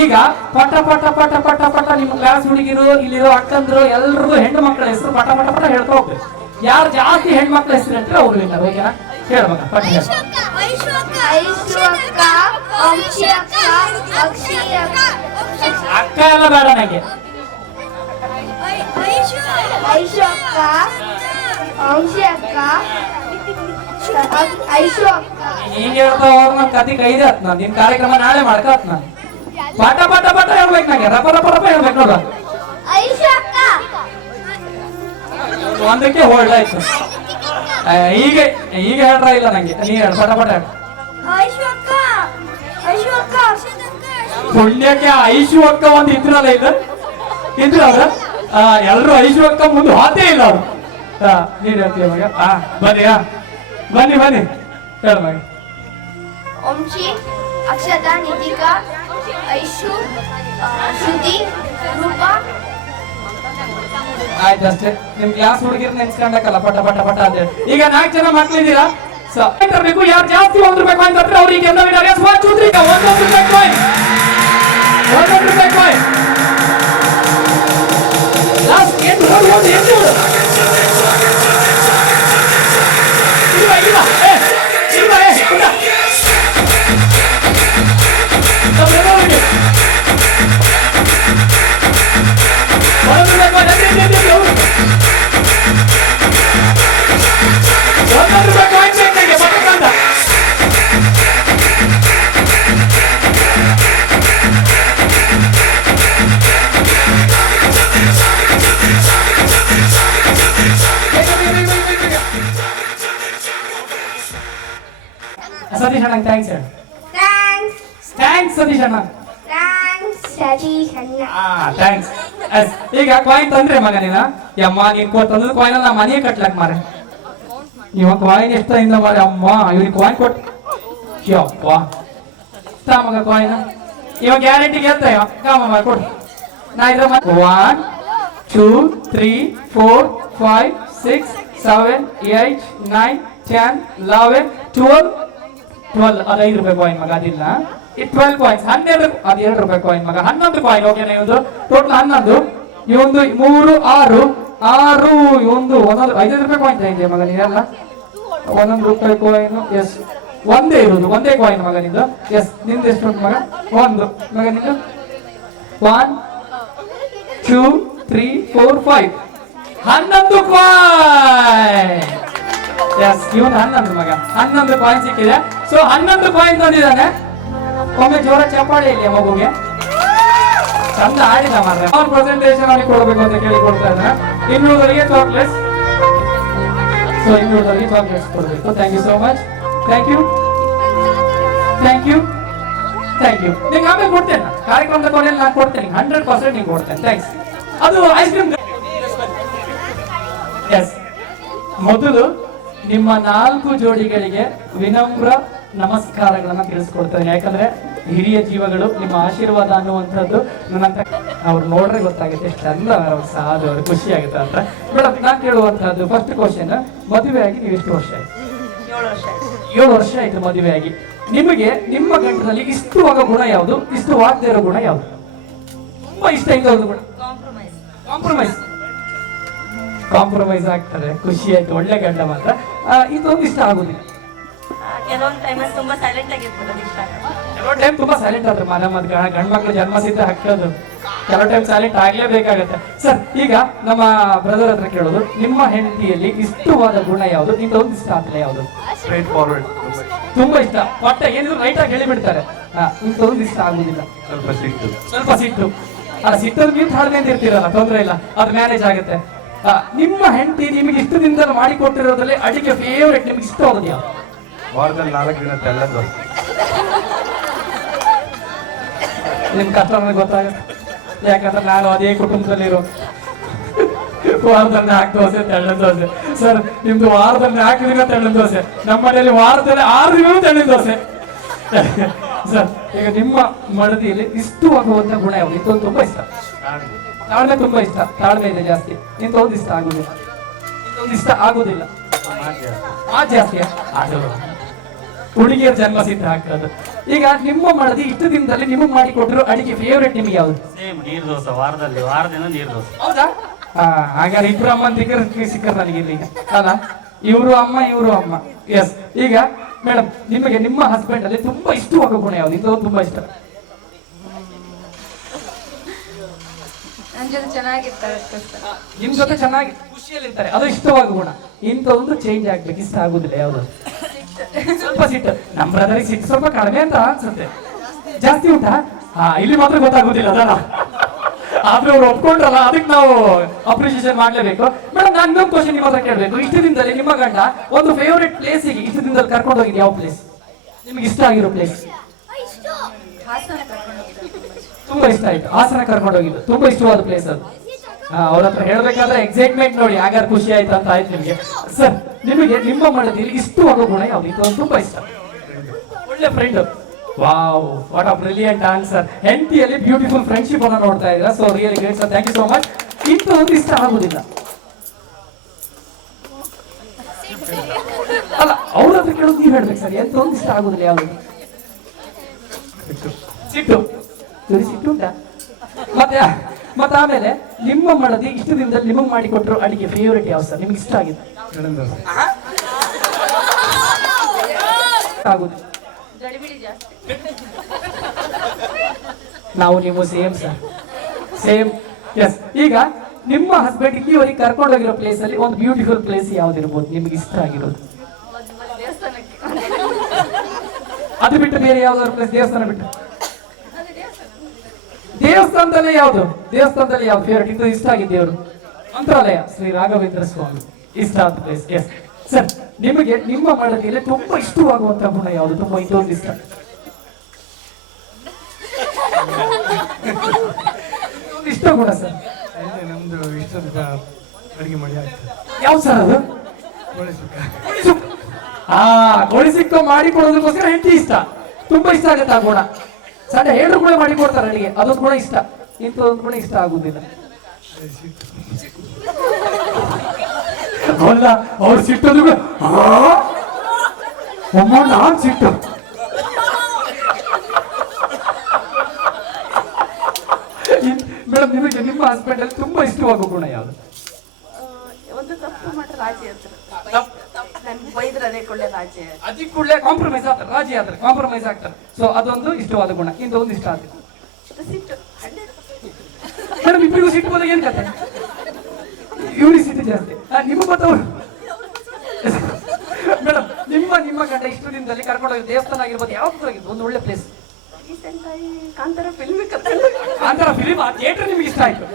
ಈಗ ಪಟ ಪಟ ಪಟ ಪಟ ಪಟ ನಿಮ್ಮ ಕ್ಲಾಸ್ ಹುಡುಗಿರು, ಇಲ್ಲಿರೋ ಅಕ್ಕಂದ್ರು ಎಲ್ರಿಗೂ ಹೆಣ್ಣು ಮಕ್ಕಳ ಹೆಸರು ಪಟ ಪಟ ಪಟ ಹೇಳ್ತಾ ಹೋಗ್ಬೇಕು. ಯಾರು ಜಾಸ್ತಿ ಹೆಣ್ಮಕ್ಳ ಹೆಸರು ಹೇಳ್ತಾರೆ ಅವ್ರು ವಿನ್ನರ್. ಓಕೆನಾ? ಹೇಳ್ಬೇಕ ಪಟ ಹೇಳ. ಅಕ್ಕ ಎಲ್ಲ ಬೇಡ ನನಗೆ. ಹಿಂಗ ಹೇಳ್ತಾವ ನನ್ ಕತಿ ಕೈದೆ ಆತ್. ನಾನು ನಿನ್ ಕಾರ್ಯಕ್ರಮ ನಾಳೆ ಮಾಡ್ಕತ್. ನಾನು ಪಟ ಪಟ ಪಟ ಹೇಳ್ಬೇಕು. ನಂಗೆ ರಪ ರಪ ರಪ ಹೇಳ್ಬೇಕು ನೋಡ. ಒಂದಕ್ಕೆ ಹೋಲ್ಡ್ ಆಯ್ತು. ಈಗ ಈಗ ಹೇಳ್ರ ಇಲ್ಲ ನಂಗೆ. ನೀ ಹೇಳ ಪಟ ಪಟ ಹೇಳ. ಪುಣ್ಯಕ್ಕೆ ಐಶು ಅಕ್ಕ ಒಂದು ಇದ್ರಲ್ಲ. ಇದ್ರಲ್ಲ ಎಲ್ರು ಐಶು ಅಕ್ಕ ಮುಂದೆ ಹೋತೇ ಇಲ್ಲ ಅವ್ರು. ನೀನ್ ಹೇಳ್ತೀಯ ಮಗ? ಬನ್ನಿ ಬನ್ನಿ ಬನ್ನಿ ಹೇಳ ಮಗ. ವಂಶಿ, ಅಕ್ಷತಾ, ನಿತಿಕಾ, ಐಶು, ಶ್ರುತಿ, ರೂಪಾ. ಆಯ್ತು ಅಷ್ಟೇ. ನಿಮ್ ಕ್ಲಾಸ್ ಹುಡುಗಿರ್ ನೆನ್ಸ್ಕೊಂಡಕ್ಕಲ್ಲ ಪಟ ಪಟ ಪಟ ಅಂತ ಹೇಳಿ. ಈಗ 4 ಜನ ಮಕ್ಳಿದ್ದೀರಾ? ಬೇಕು. ಯಾರು ಜಾಸ್ತಿ 1 ರೂಪಾಯಿ ಕಾಯಿನ್ ತರ್ತಾರೆ ಅವ್ರಿಗೆ ಎಲ್ಲ ವಿನರ್. 1 2 3 1 ರೂಪಾಯಿ ಕಾಯಿನ್, 1 ರೂಪಾಯಿ ಕಾಯಿನ್. ಲಾಸ್ಟ್ ಏನು ಓಡಿ ಏನು ಇಲ್ಲ ಇಲ್ಲ ಏ ಇಲ್ಲ ಏ ಇಲ್ಲ ತಮ್ಮನವರಿಗೆ 1 ರೂಪಾಯಿ ಕಾಯಿನ್ ಅದೇ 1 ರೂಪಾಯಿ ಕಾಯಿನ್ ಬೇಕಂಗೆ ಬಟ್ಟಕಂತ. ಸತೀಶ್ ಅಣ್ಣ ಥ್ಯಾಂಕ್ಸ್ ಹೇಳಿ. ಥ್ಯಾಂಕ್ಸ್ ಸತೀಶ್ ಅಣ್ಣ. ಥ್ಯಾಂಕ್ಸ್. ಈಗ ಕಾಯಿನ್ ತಂದ್ರೆ ಮಗ ನೀನ ಯಮ್ಮ ನೀನ್ ತಂದ್ ಕಾಯಿನ್ ಅಲ್ಲ ಮನೆ ಕಟ್ಲಕ್ ಮಾರೆ. ಇವ ಕಾಯಿನ್ ಎಷ್ಟಿಂದ ಮಾರೆ ಅಮ್ಮ ಇವ್ರಿಗೆ ಕಾಯಿನ್ ಕೊಟ್ ಯಪ್ಪ ತಾ ಮಗ ಕಾಯಿನ್. ಇವ ಗ್ಯಾರಂಟಿ ಗೆಲ್ತ ಇವ ಕಾಮ ಕೊಡು. ನಾ ಇದ್ರ 1 2 3 4 5 6 7 8 9 10 11 12 ಅದು 5 ರೂಪಾಯಿ ಕಾಯಿನ್ ಮಗ. ಅದಿಲ್ಲ 12 ಕಾಯಿನ್ಸ್ 12 ಅದು 2 ರೂಪಾಯಿ ಕಾಯಿನ್ ಮಗ. 11 ಕಾಯಿನ್. ಓಕೆನಾ? ಇವಂದು ಟೋಟಲ್ 11. ಇವಂದು 3 6 6 ಇವಂದು 5 ರೂಪಾಯಿ ಕಾಯಿನ್ ಇದೆ ಮಗ. ನೀನೆಲ್ಲ 1 ರೂಪಾಯಿ ಕಾಯಿನ್. ಎಸ್ ಒಂದೇ ಇರುವುದು, ಒಂದೇ ಕಾಯಿನ್ ಮಗ ನಿಂದು. ಎಸ್ ನಿಂದು ಎಷ್ಟು ಉಂಟು ಮಗ? 1 ಮಗ ನಿಂದು. 1 2 3 4 5 11 ಕಾಯಿನ್. ಎಸ್ ಇವನು 11 ಮಗ. 11 ಕಾಯಿನ್ ಸಿಕ್ಕಿದೆ. ಸೊ 11 ಕಾಯಿನ್ ತಂದಿದ್ದಾನೆ. ಒಮ್ಮೆ ಜೋರ ಚಪ್ಪಾಳೆ ಇಲ್ಲಿ ಮಗುಗೆ. ಚಂದ ಆಡಿದ ಮಾರ್ರೆ. ಅವ್ರ ಪ್ರೆಸೆಂಟೇಷನ್ ಅವನಿಗೆ ಕೊಡಬೇಕು ಅಂತ ಕೇಳಿಕೊಡ್ತಾ ಇದ್ದಾನೆ. ಇನ್ನುಳಿದವರಿಗೆ ಚಾಕ್ಲೇಟ್ಸ್. ಸೊ ಇನ್ನುಳಿದವರಿಗೆ ಚಾಕ್ಲೇಟ್ಸ್ ಕೊಡಬೇಕು. Thank you so much. Thank you thank you thank you. ನಿಂಗೆ ಆಮೇಲೆ ಕೊಡ್ತೇನೆ. ಕಾರ್ಯಕ್ರಮದ ಕೊನೆಯಲ್ಲಿ ನಾನು ಕೊಡ್ತೇನೆ. 100% ನಿಂಗೆ ಕೊಡ್ತೇನೆ. ಥ್ಯಾಂಕ್ಸ್. ಅದು ಐಸ್ ಕ್ರೀಮ್. ಎಸ್ ಮೊದಲು ನಿಮ್ಮ 4 ಜೋಡಿಗಳಿಗೆ ವಿನಮ್ರ ನಮಸ್ಕಾರಗಳನ್ನ ತಿಳಿಸ್ಕೊಡ್ತೇನೆ. ಯಾಕಂದ್ರೆ ಹಿರಿಯ ಜೀವಗಳು, ನಿಮ್ಮ ಆಶೀರ್ವಾದ ಅನ್ನುವಂಥದ್ದು ನನ್ನ ಅವ್ರು ನೋಡ್ರೆ ಗೊತ್ತಾಗುತ್ತೆ ಎಷ್ಟು ಚಂದ ಸಾಧು ಅವ್ರು ಖುಷಿ ಆಗುತ್ತೆ ಅಂತ. ಮೇಡಮ್ ನಾನು ಕೇಳುವಂತಹದ್ದು ಫಸ್ಟ್ ಕ್ವಶನ್, ಮದುವೆ ಆಗಿ ನೀವು ಎಷ್ಟು ವರ್ಷ ಆಯ್ತು? 7 ವರ್ಷ ಆಯ್ತು ಮದುವೆ ಆಗಿ. ನಿಮಗೆ ನಿಮ್ಮ ಗಂಟನಲ್ಲಿ ಇಷ್ಟವಾದ ಗುಣ ಯಾವುದು, ಇಷ್ಟವಾಗದೇ ಇರೋ ಗುಣ ಯಾವುದು? ತುಂಬಾ ಇಷ್ಟ ಇದ್ದ ಗುಣ? ಕಾಂಪ್ರಮೈಸ್. ಕಾಂಪ್ರಮೈಸ್ ಆಗ್ತಾರೆ. ಖುಷಿ ಆಯ್ತು. ಒಳ್ಳೆ ಗಂಡ ಮಾತ್ರ. ಇದೊಂದು ಇಷ್ಟ ಆಗುದಿಲ್ಲ. ಕೆಲವೊಂದು ಟೈಮಲ್ಲಿ ತುಂಬಾ ಸೈಲೆಂಟ್ ಆಗಿರ್ಬೋದು, ಅದು ಇಷ್ಟ ಆಗಲ್ಲ. ಕೆಲವು ಟೈಮ್ ತುಂಬಾ ಸೈಲೆಂಟ್ ಆದ್ರೆ ನಮ್ಮ ಗಂಡು ಮಕ್ಳು ಜನ್ಮಸಿದ್ಧ ಹಾಕೋದು ಕೆಲವು ಟೈಮ್ ಸೈಲೆಂಟ್ ಆಗ್ಲೇಬೇಕಾಗತ್ತೆ. ಸರ್, ಈಗ ನಮ್ಮ ಬ್ರದರ್ ಹತ್ರ ಕೇಳೋದು, ನಿಮ್ಮ ಹೆಂಡತಿಯಲ್ಲಿ ಇಷ್ಟವಾದ ಗುಣ ಯಾವುದು, ಇಂಥ ಒಂದು ಇಷ್ಟ ಆಗ್ತಿಲ್ಲ ಯಾವುದು? Straight forward. ತುಂಬಾ ಇಷ್ಟ, ಒಟ್ಟ ಏನಿದ್ರು ರೈಟ್ ಆಗಿ ಹೇಳಿಬಿಡ್ತಾರೆ. ಇಂಥ ಒಂದು ಇಷ್ಟ ಆಗುದಿಲ್ಲ, ಸ್ವಲ್ಪ ಸಿಟ್ಟು. ಸ್ವಲ್ಪ ಸಿಟ್ಟು. ಸಿಟ್ಟಲ್ಲಿ ನೀವು ತಾಳ್ಮೆ ಅಂತ ಇರ್ತೀರಲ್ಲ, ತೊಂದ್ರೆ ಇಲ್ಲ, ಅದು ಮ್ಯಾನೇಜ್ ಆಗುತ್ತೆ. ನಿಮ್ಮ ಹೆಂಡತಿ ನಿಮಗೆ ಇಷ್ಟದಿಂದಲೂ ಮಾಡಿಕೊಟ್ಟಿರೋದ್ರಲ್ಲಿ ಅಡಿಗೆ ಫೇವ್ರೇಟ್ ನಿಮ್ಗೆ ಇಷ್ಟವಾಗೋದು ಯಾವುದು? ವಾರದಲ್ಲಿ 4 ದಿನ ತೆಲ್ಲ ದೋಸೆ. ನಿಮ್ ಕಷ್ಟ ನನಗೆ ಗೊತ್ತಾಗುತ್ತೆ, ಯಾಕಂದ್ರೆ ನಾನು ಅದೇ ಕುಟುಂಬದಲ್ಲಿರೋ. ವಾರದಲ್ಲಿ 4 ದೋಸೆ, ತೆಳ್ಳನ ದೋಸೆ. ಸರ್, ನಿಮ್ದು ವಾರದಲ್ಲಿ 4 ದಿನ ತೆಳ್ಳನ ದೋಸೆ, ನಮ್ಮ ಮನೆಯಲ್ಲಿ ವಾರದಲ್ಲಿ 6 ದಿನ ತೆಳ್ಳನ ದೋಸೆ. ಸರ್, ಈಗ ನಿಮ್ಮ ಮಡದಿಯಲ್ಲಿ ಇಷ್ಟವಾಗುವಂತ ಗುಣ ಯಾವುದು? ಇಂಥದ್ದು ತುಂಬಾ ಇಷ್ಟ, ತಾಳ್ಮೆ ತುಂಬಾ ಇಷ್ಟ, ತಾಳ್ಮೆ ಇದೆ ಜಾಸ್ತಿ. ಇಂಥದ್ದು ಇಷ್ಟ ಆಗುದಿಲ್ಲ, ಇಂಥದ್ದು ಇಷ್ಟ ಆಗುದಿಲ್ಲ. ಜಾಸ್ತಿ ಅದು ಹುಡುಗಿಯರ ಜನ್ಮ ಸಿದ್ಧ ಆಗ್ತದೆ. ಈಗ ನಿಮ್ಮ ಮಡದಿ ಇಷ್ಟು ದಿನದಲ್ಲಿ ನಿಮಗೆ ಮಾಡಿ ಕೊಟ್ಟಿರೋ ಅಡಿಗೆ ಫೇವ್ರೇಟ್ ನಿಮ್ಗೆ ಯಾವುದು? ನೀರ್ ದೋಸೆ, ವಾರದಿಂದ ನೀರ್ ದೋಸೆ. ಹೌದಾ? ಹಾಗಾದ್ರೆ ಇಬ್ರು ಅಮ್ಮ ಸಿಕ್ಕರ್ ನನಗೆ ಇಲ್ಲಿ ಅಲ್ಲ, ಇವರು ಅಮ್ಮ. ಎಸ್. ಈಗ ಮೇಡಮ್, ನಿಮಗೆ ನಿಮ್ಮ ಹಸ್ಬೆಂಡ್ ಅಲ್ಲಿ ತುಂಬಾ ಇಷ್ಟವಾಗೋ ಗುಣ ಯಾವುದು? ಇದು ತುಂಬಾ ಇಷ್ಟ. ನನ್ನ ಜೊತೆ ಚೆನ್ನಾಗಿರ್ತಾರೆ, ನಿಮ್ ಜೊತೆ ಚೆನ್ನಾಗಿ ಖುಷಿಯಲ್ಲಿರ್ತಾರೆ, ಅದು ಇಷ್ಟವಾಗೋ ಗುಣ. ಇಂಥ ಒಂದು ಚೇಂಜ್ ಆಗ್ಬೇಕು, ಇಷ್ಟ ಆಗುದಿಲ್ಲ ಯಾವುದು? ಸ್ವಲ್ಪ ಸಿಟ್ಟು. ನಮ್ಮ ಬ್ರದರಿಗೆ ಸಿಟ್ಟು ಸ್ವಲ್ಪ ಕಡಿಮೆ ಅಂತ ಅನ್ಸುತ್ತೆ, ಜಾಸ್ತಿ ಉಂಟಾ? ಇಲ್ಲಿ ಮಾತ್ರ ಗೊತ್ತಾಗುದಿಲ್ಲ ಅದಲ್ಲ, ಆದ್ರೆ ಅವ್ರು ಒಪ್ಕೊಂಡ್ರಲ್ಲ, ಅದಕ್ಕೆ ನಾವು ಅಪ್ರಿಸಿಯೇಷನ್ ಮಾಡ್ಲೇಬೇಕು. ಮೇಡಮ್, ನಾನು ಇನ್ನೊಂದು ಕ್ವಶನ್ ನಿಮ್ಮ ಹತ್ರ ಕೇಳಬೇಕು. ಇಷ್ಟು ದಿನದಲ್ಲಿ ನಿಮ್ಮ ಗಂಡ ಒಂದು ಫೇವರೇಟ್ ಪ್ಲೇಸಿಗೆ ಇಷ್ಟು ದಿನದಲ್ಲಿ ಕರ್ಕೊಂಡು ಹೋಗಿದ್ದು ಯಾವ ಪ್ಲೇಸ್? ನಿಮ್ಗೆ ಇಷ್ಟ ಆಗಿರೋ ಪ್ಲೇಸ್? ತುಂಬಾ ಇಷ್ಟ ಆಯ್ತು, ಹಾಸನ ಕರ್ಕೊಂಡು ಹೋಗಿದ್ದು ತುಂಬಾ ಇಷ್ಟವಾದ ಪ್ಲೇಸ್ ಅದು. ಅವ್ರ ಹತ್ರ ಹೇಳ್ಬೇಕಾದ್ರೆ ಎಕ್ಸೈಟ್ಮೆಂಟ್ ನೋಡಿ, ಹಾಗಾದ್ರೆ ಖುಷಿ ಆಯ್ತು ಅಂತ ಆಯ್ತು ನಿಮ್ಗೆ. ಸರ್, ನಿಮಗೆ ನಿಮ್ಮ ಮಡದಿಯಲ್ಲಿ ಇಷ್ಟವಾಗೋ ಗುಣ ಯಾವ್ದು? ಇದು ತುಂಬಾ ಇಷ್ಟ, ಒಳ್ಳೆ friend. Wow, what a brilliant answer. ಹೆಂಡತಿಯಲ್ಲಿ ಬ್ಯೂಟಿಫುಲ್ ಫ್ರೆಂಡ್ಶಿಪ್ ಅನ್ನ ನೋಡ್ತಾ ಇದ್ದೀರಾ, so really great sir, thank you so much. ಇಂಥದ್ದು ಇಷ್ಟ ಆಗುದಿಲ್ಲ ಅಲ್ಲ, ಅವ್ರ ಹತ್ರ ಕೇಳೋದು ನೀವು ಹೇಳ್ಬೇಕು ಸರ್, ಎಂತೊಂದು ಇಷ್ಟ ಆಗುದಿಲ್ಲ ಯಾವುದು? ಸಿಟ್ಟು. ಸಿಟ್ಟು ಉಂಟಾ? ಮತ್ತೆ ಆಮೇಲೆ ನಿಮ್ಮ ಮಡದಿ ಇಷ್ಟು ದಿನದಲ್ಲಿ ನಿಮಗೆ ಮಾಡಿಕೊಟ್ರು ಅಡಿಗೆ ಫೇವರೇಟ್ ಯಾವ ಸರ್, ನಿಮ್ಗೆ ಇಷ್ಟ ಆಗಿದೆ? ಆಗುದು ನಾವು ನೀವು ಸೇಮ್ ಸರ್, ಸೇಮ್. ಎಸ್. ಈಗ ನಿಮ್ಮ ಹಸ್ಬೆಂಡ್ ಇಲ್ಲಿವರೆಗೆ ಕರ್ಕೊಂಡು ಹೋಗಿರೋ ಪ್ಲೇಸ್ ಅಲ್ಲಿ ಒಂದು ಬ್ಯೂಟಿಫುಲ್ ಪ್ಲೇಸ್ ಯಾವ್ದಿರ್ಬೋದು ನಿಮ್ಗೆ ಇಷ್ಟ ಆಗಿರೋದು? ಅದು ಬಿಟ್ಟು ಬೇರೆ ಯಾವ್ದಾದ್ರು ಪ್ಲೇಸ್? ದೇವಸ್ಥಾನ ಬಿಟ್ಟು ದೇವಸ್ಥಾನದಲ್ಲಿ ಯಾವ್ದು ಫೇವರೇಟ್? ಇದು ಇಷ್ಟ ಆಗಿದೆ ದೇವರು? ಮಂತ್ರಾಲಯ, ಶ್ರೀ ರಾಘವೇಂದ್ರ ಸ್ವಾಮಿ ಇಷ್ಟ ಆದ ಪ್ಲೇಸ್. ಎಸ್. ಸರ್, ನಿಮಗೆ ನಿಮ್ಮ ಮಡದಿಯಲ್ಲಿ ತುಂಬಾ ಇಷ್ಟವಾಗುವಂತಹ ಗುಣ ಯಾವುದು? ತುಂಬಾ ಇದೊಂದು ಇಷ್ಟ, ಇಷ್ಟ ಗುಣ ಸರ್? ನಮ್ದು ಇಷ್ಟದ ಅಡಿಗೆ ಮಾಡಿ ಯಾವ್ದು ಸರ್ ಅದು? ಕೋಳಿ ಸಿಕ್ಕ ಮಾಡಿ ಕೊಡೋದಕ್ಕೋಸ್ಕರ ಹೆಂಡತಿ ಇಷ್ಟ, ತುಂಬಾ ಇಷ್ಟ ಆಗುತ್ತೆ ಆ ಗುಣ. ಸಣ್ಣ ಹೇಳು ಕೂಡ ಮಾಡಿ ಕೊಡ್ತಾರೆ ಅಡಿಗೆ, ಅದೊಂದು ಗುಣ ಇಷ್ಟ. ಇಂಥದೊಂದು ಗುಣ ಇಷ್ಟ ಆಗುದಿಲ್ಲ. ಅಲ್ಲ, ಅವ್ರು ಸಿಟ್ಟೋದು ನಾನ್ ಸಿಟ್ಟು. ಮೇಡಮ್, ನಿಮಗೆ ನಿಮ್ಮ ಹಸ್ಬೆಂಡ್ ಅಲ್ಲಿ ತುಂಬಾ ಇಷ್ಟವಾಗೋ ಗುಣ ಯಾವುದು? ಒಂದು ತಪ್ಪು ಮಾತ್ರ ರಾಜಿ ಹತ್ರ ನನ್ಗೆ ಬೈದ್ರೆ ಅದೇ ಕೊಳ್ಳೆ ರಾಜಿ, ಅದಕ್ಕೆ ಕೂಡಲೇ ಕಾಂಪ್ರಮೈಸ್ ಆಗ್ತಾರೆ, ರಾಜಿ ಆದ್ರೆ ಕಾಂಪ್ರಮೈಸ್ ಆಗ್ತಾರೆ. ಸೊ ಅದೊಂದು ಇಷ್ಟವಾದ ಗುಣ. ಇಂಥೊಂದು ಇಷ್ಟ ಆಗ್ತದೆ. ಸಿಟ್ಟು ಮೇಡಮ್, ಇಬ್ಬರಿಗೂ ಸಿಟ್ಟು ಬಂದಾಗ ಏನ್ ಕತೆ? ಇವ್ರಿಗೆ ಸಿಟ್ಟು ಜಾಸ್ತಿ, ನಿಮ್ಮ ಗೊತ್ತವ್ರು. ಮೇಡಮ್, ನಿಮ್ಮ ಗಂಡ ಇಷ್ಟು ದಿನದಲ್ಲಿ ಕರ್ಕೊಂಡು ಹೋಗಿ ದೇವಸ್ಥಾನ ಆಗಿರ್ಬೋದು, ಯಾವ್ದು ಆಗಿರ್ಬೋದು ಒಂದು ಒಳ್ಳೆ ಪ್ಲೇಸ್? ಕಾಂತಾರ ಫಿಲ್ಮ್ ಥಿಯೇಟರ್ ನಿಮ್ಗೆ ಇಷ್ಟ ಆಯ್ತು?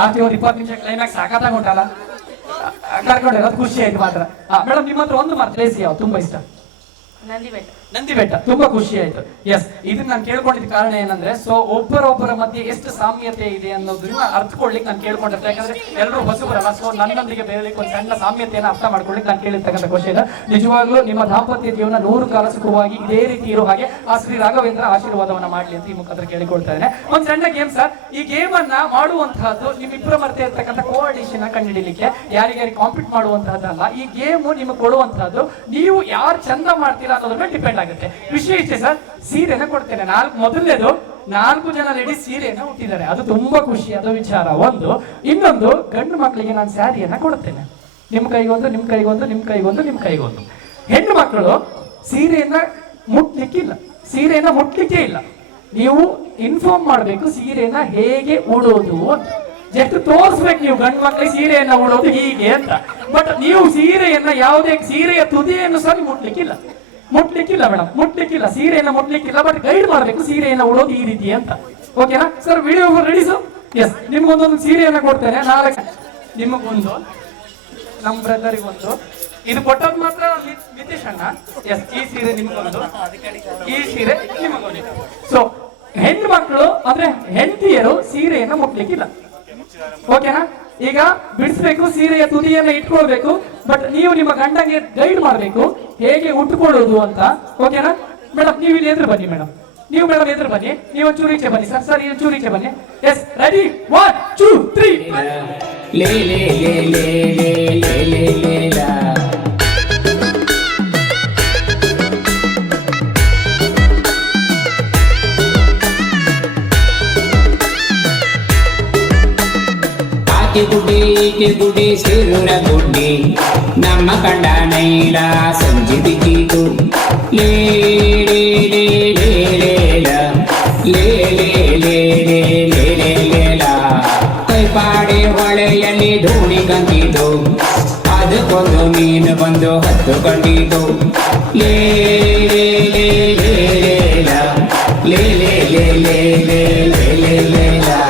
ಲಾಸ್ಟ್ ಒಂದು 20 ನಿಮಿಷ ಕ್ಲೈಮ್ಯಾಕ್ಸ್ ಸಾಕಾದಾಗ ಉಂಟಲ್ಲ, ಕರ್ಕೊಂಡು ಅದು ಖುಷಿ ಆಯ್ತು ಮಾತ್ರ. ಮೇಡಮ್, ನಿಮ್ಮ ಹತ್ರ ಒಂದು ಮಾತ್ರ ಪ್ಲೇಸ್ ಯಾವ್ದು ತುಂಬಾ ಇಷ್ಟ? ನಂದಿ ಬೆಟ್ಟ ತುಂಬಾ ಖುಷಿ ಆಯ್ತು. ಎಸ್. ಇದನ್ನ ನಾನು ಕೇಳ್ಕೊಂಡಿದ್ದ ಕಾರಣ ಏನಂದ್ರೆ, ಸೊ ಒಬ್ಬರೊಬ್ಬರ ಮಧ್ಯೆ ಎಷ್ಟು ಸಾಮ್ಯತೆ ಇದೆ ಅನ್ನೋದನ್ನ ಅರ್ಥಕೊಳ್ಳಿಕ್ಕೆ ನಾನು ಕೇಳ್ಕೊಂಡಿರ್ತೆ. ಯಾಕಂದ್ರೆ ಎಲ್ಲರೂ ಹೊಸಬರಲ್ಲ, ಸೊ ನನ್ನೊಂದಿಗೆ ಬೇರೆಲಿಕ್ಕೆ ಒಂದು ಸಣ್ಣ ಸಾಮ್ಯತೆಯನ್ನು ಅರ್ಥ ಮಾಡ್ಕೊಳ್ಳಿಕ್ಕೆ ನಾನು ಕೇಳಿರ್ತಕ್ಕಂಥ ಕ್ವಶನ್. ನಿಜವಾಗ್ಲೂ ನಿಮ್ಮ ದಾಂಪತ್ಯ ಜೀವನ 100 ಕಾಲ ಸುಖವಾಗಿ ಇದೇ ರೀತಿ ಇರೋ ಹಾಗೆ ಆ ಶ್ರೀ ರಾಘವೇಂದ್ರ ಆಶೀರ್ವಾದವನ್ನ ಮಾಡ್ಲಿ ಅಂತ ಈ ಮುಖಾಂತರ ಕೇಳಿಕೊಳ್ತಾ ಇದ್ದೇನೆ. ಒಂದು ಸಣ್ಣ ಗೇಮ್ ಸರ್. ಈ ಗೇಮ್ ಅನ್ನ ಮಾಡುವಂತಹದ್ದು ನಿಮ್ಮಿಬ್ಬರ ಮಧ್ಯೆ ಇರ್ತಕ್ಕಂಥ ಕೋಆರ್ಡಿನೇಷನ್ ಕಂಡುಹಿಡಿಯಲಿಕ್ಕೆ, ಯಾರಿಗಾರಿಗೆ ಕಾಂಪೀಟ್ ಮಾಡುವಂತಹದ್ದಲ್ಲ. ಈ ಗೇಮ್ ನಿಮಗೆ ಕೊಡುವಂತಹದ್ದು ನೀವು ಯಾರು ಚಂದ ಮಾಡ್ತೀರಾ ಅನ್ನೋದ್ರ ಮೇಲೆ ಡಿಪೆಂಡ್ ಆಗುತ್ತೆ. ವಿಷಯ ಇಷ್ಟೇ ಸರ್, ಸೀರೆನ ಕೊಡ್ತೇನೆ. ಮೊದಲನೇದು 4 ಜನ ಲೇಡೀಸ್ ಸೀರೆಯನ್ನ ಹುಟ್ಟಿದ್ದಾರೆ, ಅದು ತುಂಬಾ ಖುಷಿಯಾದ ವಿಚಾರ ಒಂದು. ಇನ್ನೊಂದು, ಗಂಡು ಮಕ್ಕಳಿಗೆ ನಾನು ಸ್ಯಾರಿಯನ್ನ ಕೊಡ್ತೇನೆ. ನಿಮ್ಮ ಕೈಗೊಂದು, ನಿಮ್ಮ ಕೈಗೊಂದು, ನಿಮ್ಮ ಕೈಗೊಂದು, ನಿಮ್ಮ ಕೈಗೊಂದು. ಹೆಣ್ಣು ಮಕ್ಕಳು ಸೀರೆಯನ್ನ ಮುಟ್ಲಿಕ್ಕಿಲ್ಲ, ಸೀರೆಯನ್ನ ಮುಟ್ಲಿಕ್ಕೆ ಇಲ್ಲ. ನೀವು ಇನ್ಫಾರ್ಮ್ ಮಾಡಬೇಕು ಸೀರೆಯನ್ನ ಹೇಗೆ ಉಡೋದು ಅಂತ. ಜಸ್ಟ್ ತೋರಿಸ್ಬೇಕು ನೀವು ಗಂಡು ಮಕ್ಕಳಿಗೆ ಸೀರೆಯನ್ನ ಉಡೋದು ಹೀಗೆ ಅಂತ. ಬಟ್ ನೀವು ಸೀರೆಯನ್ನ ಯಾವುದೇ ಸೀರೆಯ ತುದಿಯನ್ನು ಸಹ ಮುಟ್ಲಿಕ್ಕಿಲ್ಲ ಮೇಡಮ್, ಮುಟ್ಲಿಕ್ಕಿಲ್ಲ, ಸೀರೆಯನ್ನ ಮುಟ್ಲಿಕ್ಕಿಲ್ಲ. ಬಟ್ ಗೈಡ್ ಮಾಡಬೇಕು ಸೀರೆಯನ್ನ ಉಡೋದು ಈ ರೀತಿ ಅಂತ. ಓಕೆನಾ sir? Video ready sir? Yes, ನಿಮ್ಗೊಂದೊಂದು ಸೀರೆಯನ್ನ ಕೊಡ್ತೇನೆ. ನಾಳೆ ನಿಮಗೊಂದು, ನಮ್ಮ ಬ್ರದರಿಗೊಂದು, ಇದು ಕೊಟ್ಟದ್ ಮಾತ್ರ ನಿತೀಶ್ ಅಣ್ಣ. ಎಸ್, ಈ ಸೀರೆ ನಿಮಗೊಂದು, ಈ ಸೀರೆ ನಿಮಗೊಂದು. ಸೊ ಹೆಣ್ಣು ಮಕ್ಕಳು ಅಂದ್ರೆ ಹೆಂಡತಿಯರು ಸೀರೆಯನ್ನ ಮುಟ್ಲಿಕ್ಕಿಲ್ಲ. ಓಕೆನಾ? ಈಗ ಬಿಡಿಸ್ಬೇಕು, ಸೀರೆಯ ತುದಿಯನ್ನ ಇಟ್ಕೊಳ್ಬೇಕು. ಬಟ್ ನೀವು ನಿಮ್ಮ ಗಂಡಗೆ ಗೈಡ್ ಮಾಡಬೇಕು ಹೇಗೆ ಉಟ್ಕೊಳ್ಳೋದು ಅಂತ. ಓಕೆನಾ ಮೇಡಮ್? ನೀವು ಇಲ್ಲಿ ಎದುರು ಬನ್ನಿ ಮೇಡಮ್, ನೀವು ಮೇಡಮ್ ಎದುರು ಬನ್ನಿ. ನೀವು ಒಂಚೂರು ಈಚೆ ಬನ್ನಿ ಸರ್. ಸರ್ ಒಂಚೂರು ಈಚೆ ಬನ್ನಿ. Yes, ready, 1 2 3. ಲೇ ಲೇ ಲೇ ಲೇ ಲೇ ಲೇ ಲೇ ಲೇ ಲಾ. ಆಕೆ ಗುಡಿ ಈಕೆ ಗುಡಿ ಸೇರುರ ಗುಡ್ಡಿ, ನಮ್ಮ ಕಂಡ ನೈಲ ಸಂಜೆ ಬಿದ್ದಿತು. ಲೇ ಲೇ ಲೇ ಲೇ ಲೇ ಲಾ, ಲೇ ಲೇ ಲೇ ಲೇ ಲೇ ಲೇ ಲೇ ಲಾ. ಕೈಪಾಡೆ ಹೊಳೆಯಲ್ಲಿ ದೋಣಿ ಕಂದಿತು, ಅದಕ್ಕೊಂದು ಮೀನು ಬಂದು ಹತ್ತುಕೊಂಡಿತು. ಲೇ ಲೇ ಲೇ ಲೇ ಲೇ ಲಾ, ಲೇ ಲೇ ಲೇ ಲೇ ಲೇ ಲೇ ಲೇ ಲೇ ಲಾ.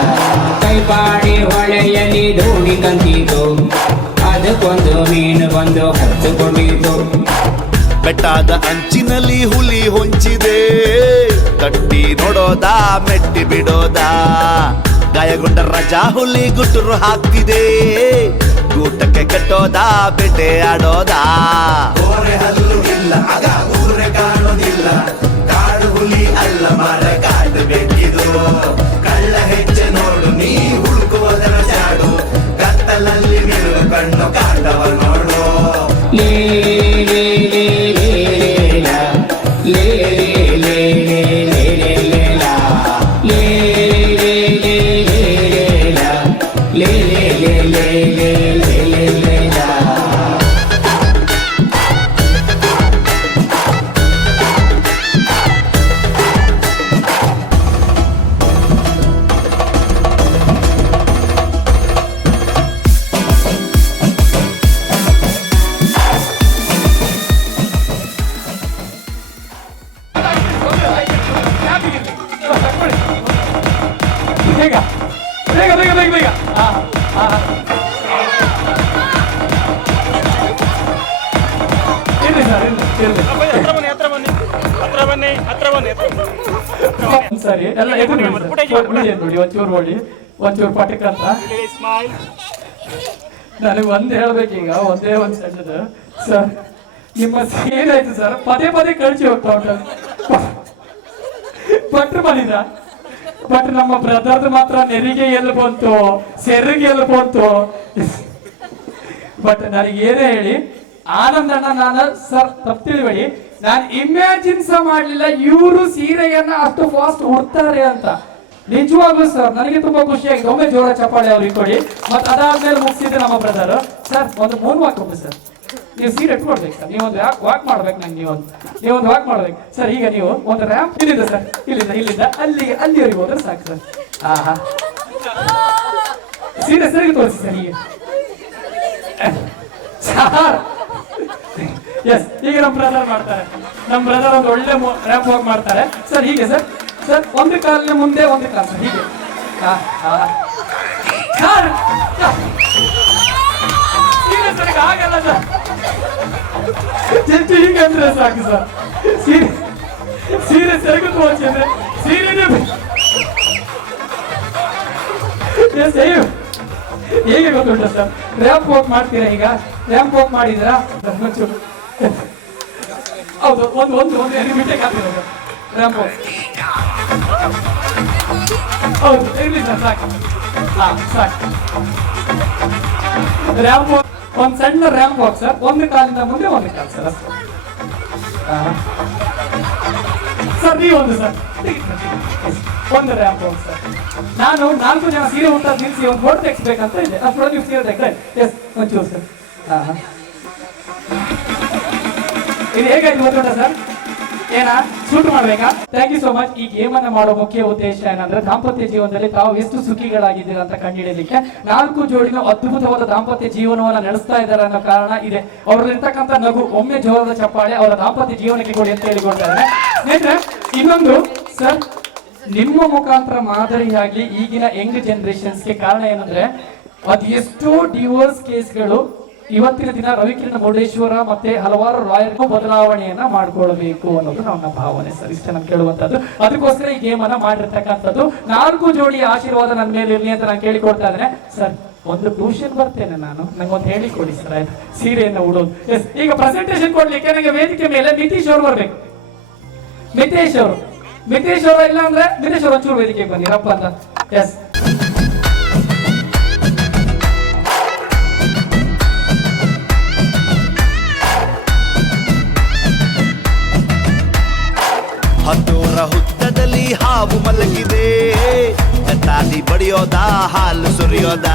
ಕೈಪಾಡೆ ಹೊಳೆಯಲ್ಲಿ ದೋಣಿ ಕಂದಿತು, ಅದಕ್ಕೊಂದು ಮೀನು ಬಂದು ಹತ್ತುಕೊಂಡಿತು. ಬೆಟ್ಟದ ಅಂಚಿನಲ್ಲಿ ಹುಲಿ ಹೊಂಚಿದೆ, ತಟ್ಟಿ ನೋಡೋದಾ ಮೆಟ್ಟಿ ಬಿಡೋದಾ. ಗಾಯಗೊಂಡ ರಜಾ ಹುಲಿ ಗುಟುರು ಹಾಕ್ತಿದೆ, ಗೂಟಕ್ಕೆ ಕಟ್ಟೋದಾ ಬೇಟೆ ಆಡೋದಾ. ಓರೆ ಹಲ್ಲು ಇಲ್ಲ ಆಗ ಊರೆ ಕಾಣೋದಿಲ್ಲ, ಕಾಡು ಹುಲಿ ಅಲ್ಲ ಮರ ಕಾಡು ಬೇಕಿದು. ಕಳ್ಳ ಹೆಜ್ಜೆ ನೋಡು ನೀ ಹುಡುಕುವುದರ ಜಾಡು, ಕತ್ತಲಲ್ಲಿ ಬೀಳು ಕಣ್ಣು ಕಾಟವ ನೋಡು. ಲೇ ಲೇ ಲೇ ಲೇ ಲೇ ಲಾ, ಲೇ ಲೇ ಲೇ ಲೇ ಲೇ ಲೇ ಲೇ ಲಾ. ಲೇ ಲೇ ಲೇ ಲೇ ಲೇ ಲಾ, ಲೇ ಲೇ ಲೇ ಲೇ ಲೇ ಲೇ ಲೇ ಲೇ ಲಾ. ಬೇಗ ಬೇಗ ಬೇಗ ಬೇಗ ಬೇಗ. ಇರ್ಲಿ ಸರ್, ಇರ್ಲಿ ಸರಿ. ಎಲ್ಲ ಎದುರು ನೋಡಿ, ಒಂಚೂರು ನೋಡಿ, ಒಂಚೂರು ಪಟಕ ಅಂತ. ನನಗೆ ಒಂದು ಹೇಳ್ಬೇಕೀಗ, ಒಂದೇ ಒಂದು ಸಣ್ಣದು ಸರ್. ನಿಮ್ಮ ಸೀರೆ ಆಯ್ತು ಸರ್, ಪದೇ ಪದೇ ಕಳಿಸಿ ಹೋಗ್ತಾ ಉಂಟು. ಭಟ್ರು ಬಂದಿದ್ದ, ಬಟ್ ನಮ್ಮ ಬ್ರದರ್ದು ಮಾತ್ರ ನೆರಿಗೆ ಎಲ್ಲಿ ಬಂತು, ಸೆರಿಗೆ ಎಲ್ಲಿ ಬಂತು. ಬಟ್ ನನಗೆ ಏನೇ ಹೇಳಿ ಆನಂದಣ್ಣ, ನಾನು ಸರ್ ತಪ್ಪು ತಿಳಿಬೇಡಿ, ನಾನು ಇಮ್ಯಾಜಿನ್ ಸಹ ಮಾಡ್ಲಿಲ್ಲ ಇವರು ಸೀರೆಯನ್ನ ಅಷ್ಟು ಫಾಸ್ಟ್ ಉಡ್ತಾರೆ ಅಂತ. ನಿಜವಾಗ್ಲೂ ಸರ್ ನನಗೆ ತುಂಬಾ ಖುಷಿ ಆಗಿದೆ. ಒಮ್ಮೆ ಜೋರ ಚಪ್ಪಾಳೆ ಅವ್ರಿಗೆ ಕೊಡಿ. ಮತ್ತೆ ಅದಾದ್ಮೇಲೆ ಮುಗಿಸಿದ್ರೆ ನಮ್ಮ ಬ್ರದರ್ ಸರ್ ಒಂದು 3 ವಾಕ್ ಹೋಗಿ ಸರ್. ನೀವು ಸೀರೆ ಇಟ್ಕೊಡ್ಬೇಕು ಸರ್, ನೀವೊಂದು ವಾಕ್ ಮಾಡ್ಬೇಕು. ನಂಗೆ ನೀವೊಂದು ವಾಕ್ ಮಾಡ್ಬೇಕು ಸರ್. ಈಗ ನೀವು ಒಂದು ರ್ಯಾಂಪ್ ಇಲ್ಲಿಂದ ಸರ್, ಇಲ್ಲಿಂದ ಅಲ್ಲಿವರೆಗೆ ಹೋದ್ರೆ ಸಾಕು ಸರ್. ಆಹಾ, ಸೀರೆ ಸರಿಗೆ ತೋರಿಸಿ ಸರ್ ಹೀಗೆ. ಎಸ್, ಈಗ ನಮ್ಮ ಬ್ರದರ್ ಮಾಡ್ತಾರೆ. ನಮ್ಮ ಬ್ರದರ್ ಒಂದು ಒಳ್ಳೆ ರ್ಯಾಂಪ್ ವಾಕ್ ಮಾಡ್ತಾರೆ ಸರ್. ಹೀಗೆ ಸರ್, ಸರ್ ಒಂದು ಕಾಲಿನ ಮುಂದೆ ಒಂದು ಕಾಲು ಸರ್, ಹೀಗೆ. ಸರ್ ಆಗಲ್ಲ ಸರ್, ಜಸ್ಟ್ ಹೀಗೆ ಅಂದ್ರೆ ಸಾಕು ಸರ್. ಸೀರೆ ಸೆರಗು ತೋರಿಸಿದ್ರೆ ಸೀರೆನೇ ಹೇಗೆ ಗೊತ್ತುಂಟ ಸರ್? ರ್ಯಾಂಪ್ ವಾಕ್ ಮಾಡ್ತೀರಾ? ಈಗ ರ್ಯಾಂಪ್ ವಾಕ್ ಮಾಡಿದ್ರಾ? ಹೌದು, ಒಂದು ಮಿಟೇಕ್ ಆಗ್ತಿದೆ ಸರ್ ರ್ಯಾಂಪ್ ವಾಕ್. ಹೌದು, ಇರಲಿ ಸರ್, ಸಾಕು. ಸಾಕು. ರ್ಯಾಂಪ್ ವಾಕ್, ಒಂದು ಸಣ್ಣ ರ್ಯಾಂಪ್ ವಾಕ್ ಸರ್. ಒಂದು ಕಾಲಿಂದ ಮುಂದೆ ಒಂದು ಕಾಲು ಸರ್ ಅಷ್ಟೇ. ಸರ್ ನೀವೊಂದು ಸರ್, ಒಂದು ರ್ಯಾಂಪ್ ವಾಕ್ ಸರ್. ನಾನು 4 ಜನ ಸೀರೆ ಊಟ ನಿಲ್ಲಿಸಿ ಒಂದು ಫೋಟೋ ತೆಗಿಸ್ಬೇಕಂತ ಇದೆ. ಅಷ್ಟೊಂದು ನೀವು ಸೀರೆ ತೆಗ್ದೆ. ಎಸ್, ಒಂಚೂರು ಸರ್. ಇದು ಹೇಗಾಯ್ತು ಗೊತ್ತುಂಟ ಸರ್? ಏನ ಶೂಟ್ ಮಾಡ್ಬೇಕಾ? Thank you so much. ಈ ಗೇಮ್ ಅನ್ನ ಮಾಡೋ ಮುಖ್ಯ ಉದ್ದೇಶ ಏನಂದ್ರೆ ದಾಂಪತ್ಯ ಜೀವನದಲ್ಲಿ ತಾವು ಎಷ್ಟು ಸುಖಿಗಳಾಗಿದ್ದೀರಾ ಅಂತ ಕಂಡುಹಿಡಿಯಲಿಕ್ಕೆ 4 ಜೋಡಿನ ಅದ್ಭುತವಾದ ದಾಂಪತ್ಯ ಜೀವನವನ್ನ ನಡೆಸ್ತಾ ಇದ್ದಾರೆ ಅನ್ನೋ ಕಾರಣ ಇದೆ. ಅವರಲ್ಲಿರ್ತಕ್ಕಂಥ ನಗು, ಒಮ್ಮೆ ಜೋರದ ಚಪ್ಪಾಳೆ ಅವರ ದಾಂಪತ್ಯ ಜೀವನಕ್ಕೆ ಕೊಡಿ ಅಂತ ಹೇಳಿಕೊಡ್ತಾರೆ. ಸ್ನೇಹಿತರೆ, ಇನ್ನೊಂದು ಸರ್, ನಿಮ್ಮ ಮುಖಾಂತರ ಮಾದರಿಯಾಗಿ ಈಗಿನ ಯಂಗ್ ಜನರೇಷನ್ಸ್ಗೆ ಕಾರಣ ಏನಂದ್ರೆ ಅದು ಎಷ್ಟೋ ಡಿವೋರ್ಸ್ ಕೇಸ್ಗಳು ಇವತ್ತಿನ ದಿನ ರವಿಕಿರಣ ಮುರುಡೇಶ್ವರ ಮತ್ತೆ ಹಲವಾರು ಲಾಯರ್ಗೂ ಬದಲಾವಣೆಯನ್ನ ಮಾಡ್ಕೊಳ್ಬೇಕು ಅನ್ನೋದು ನನ್ನ ಭಾವನೆ ಸರ್. ಇಷ್ಟ ನಾನು ಕೇಳುವಂತದ್ದು. ಅದಕ್ಕೋಸ್ಕರ ಈ ಗೇಮ್ ಅನ್ನ ಮಾಡಿರ್ತಕ್ಕಂಥದ್ದು. 4 ಜೋಡಿಯ ಆಶೀರ್ವಾದ ನನ್ನ ಮೇಲೆ ಇರಲಿ ಅಂತ ನಾನು ಕೇಳಿಕೊಡ್ತಾ ಇದ್ದೇನೆ ಸರ್. ಒಂದು ಟ್ಯೂಷನ್ ಬರ್ತೇನೆ ನಾನು, ನಂಗೊಂದು ಹೇಳಿಕೊಡಿ ಸರ್. ಆಯ್ತು, ಸೀರೆಯನ್ನು ಉಡೋದು. ಎಸ್, ಈಗ ಪ್ರೆಸೆಂಟೇಶನ್ ಕೊಡ್ಲಿಕ್ಕೆ ನನಗೆ ವೇದಿಕೆ ಮೇಲೆ ನಿತೀಶ್ ಅವರು ಬರ್ಬೇಕು. ಮಿತೇಶ್ ಅವರು ಇಲ್ಲ ಅಂದ್ರೆ ಮಿತೇಶ್ ಅವರು ಒಂಚೂರು ವೇದಿಕೆಗೆ ಬನ್ನಿ ರಪ್ಪ ಅಂತ. ಎಸ್, ಹತ್ತೂರ ಹುತ್ತದಲ್ಲಿ ಹಾವು ಮಲಗಿದೆ, ತಾಲಿ ಬಡಿಯೋದ ಹಾಲು ಸುರಿಯೋದ,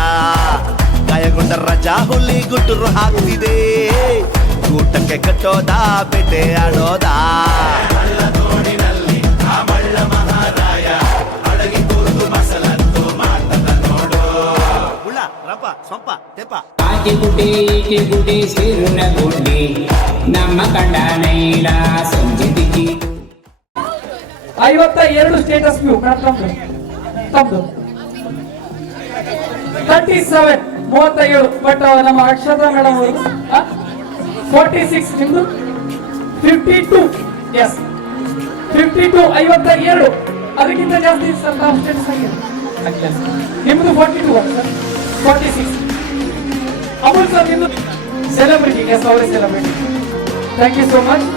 ಗಾಯಗೊಂಡ ರಜಾ ಹುಲಿ ಗುಟುರು ಹಾಕ್ತಿದೆ, ಊಟಕ್ಕೆ ಕಟ್ಟೋದ ಬೇಟೆ ಆಡೋದ. ಆಕೆ ಗುಡ್ಡೆ ಈಕೆ ಗುಡ್ಡೆ ಸೇರುನ ಗುಡ್ಡೆ ನಮ್ಮ ಕಂಡ ನೈಲ ಸಂಜೆ ದಿಕ್ಕಿ 52 ಸ್ಟೇಟಸ್ ವ್ಯೂ ತಮ್ಮದು 37 37. ಬಟ್ ನಮ್ಮ ಅಕ್ಷತಾ ಮೇಡಮ್ ಅವರು 46, ನಿಮ್ದು 52. ಎಸ್, 52 52. ಅದಕ್ಕಿಂತ ಜಾಸ್ತಿ ಸ್ಟೇಟಸ್ ಆಗಿದೆ. ನಿಮ್ದು 42 ಸರ್, 46. ಅಮೂಲ್ ಸರ್ ನಿಮ್ದು ಸೆಲೆಬ್ರಿಟಿ. ಎಸ್, ಅವರೇ celebrity. Thank you so much.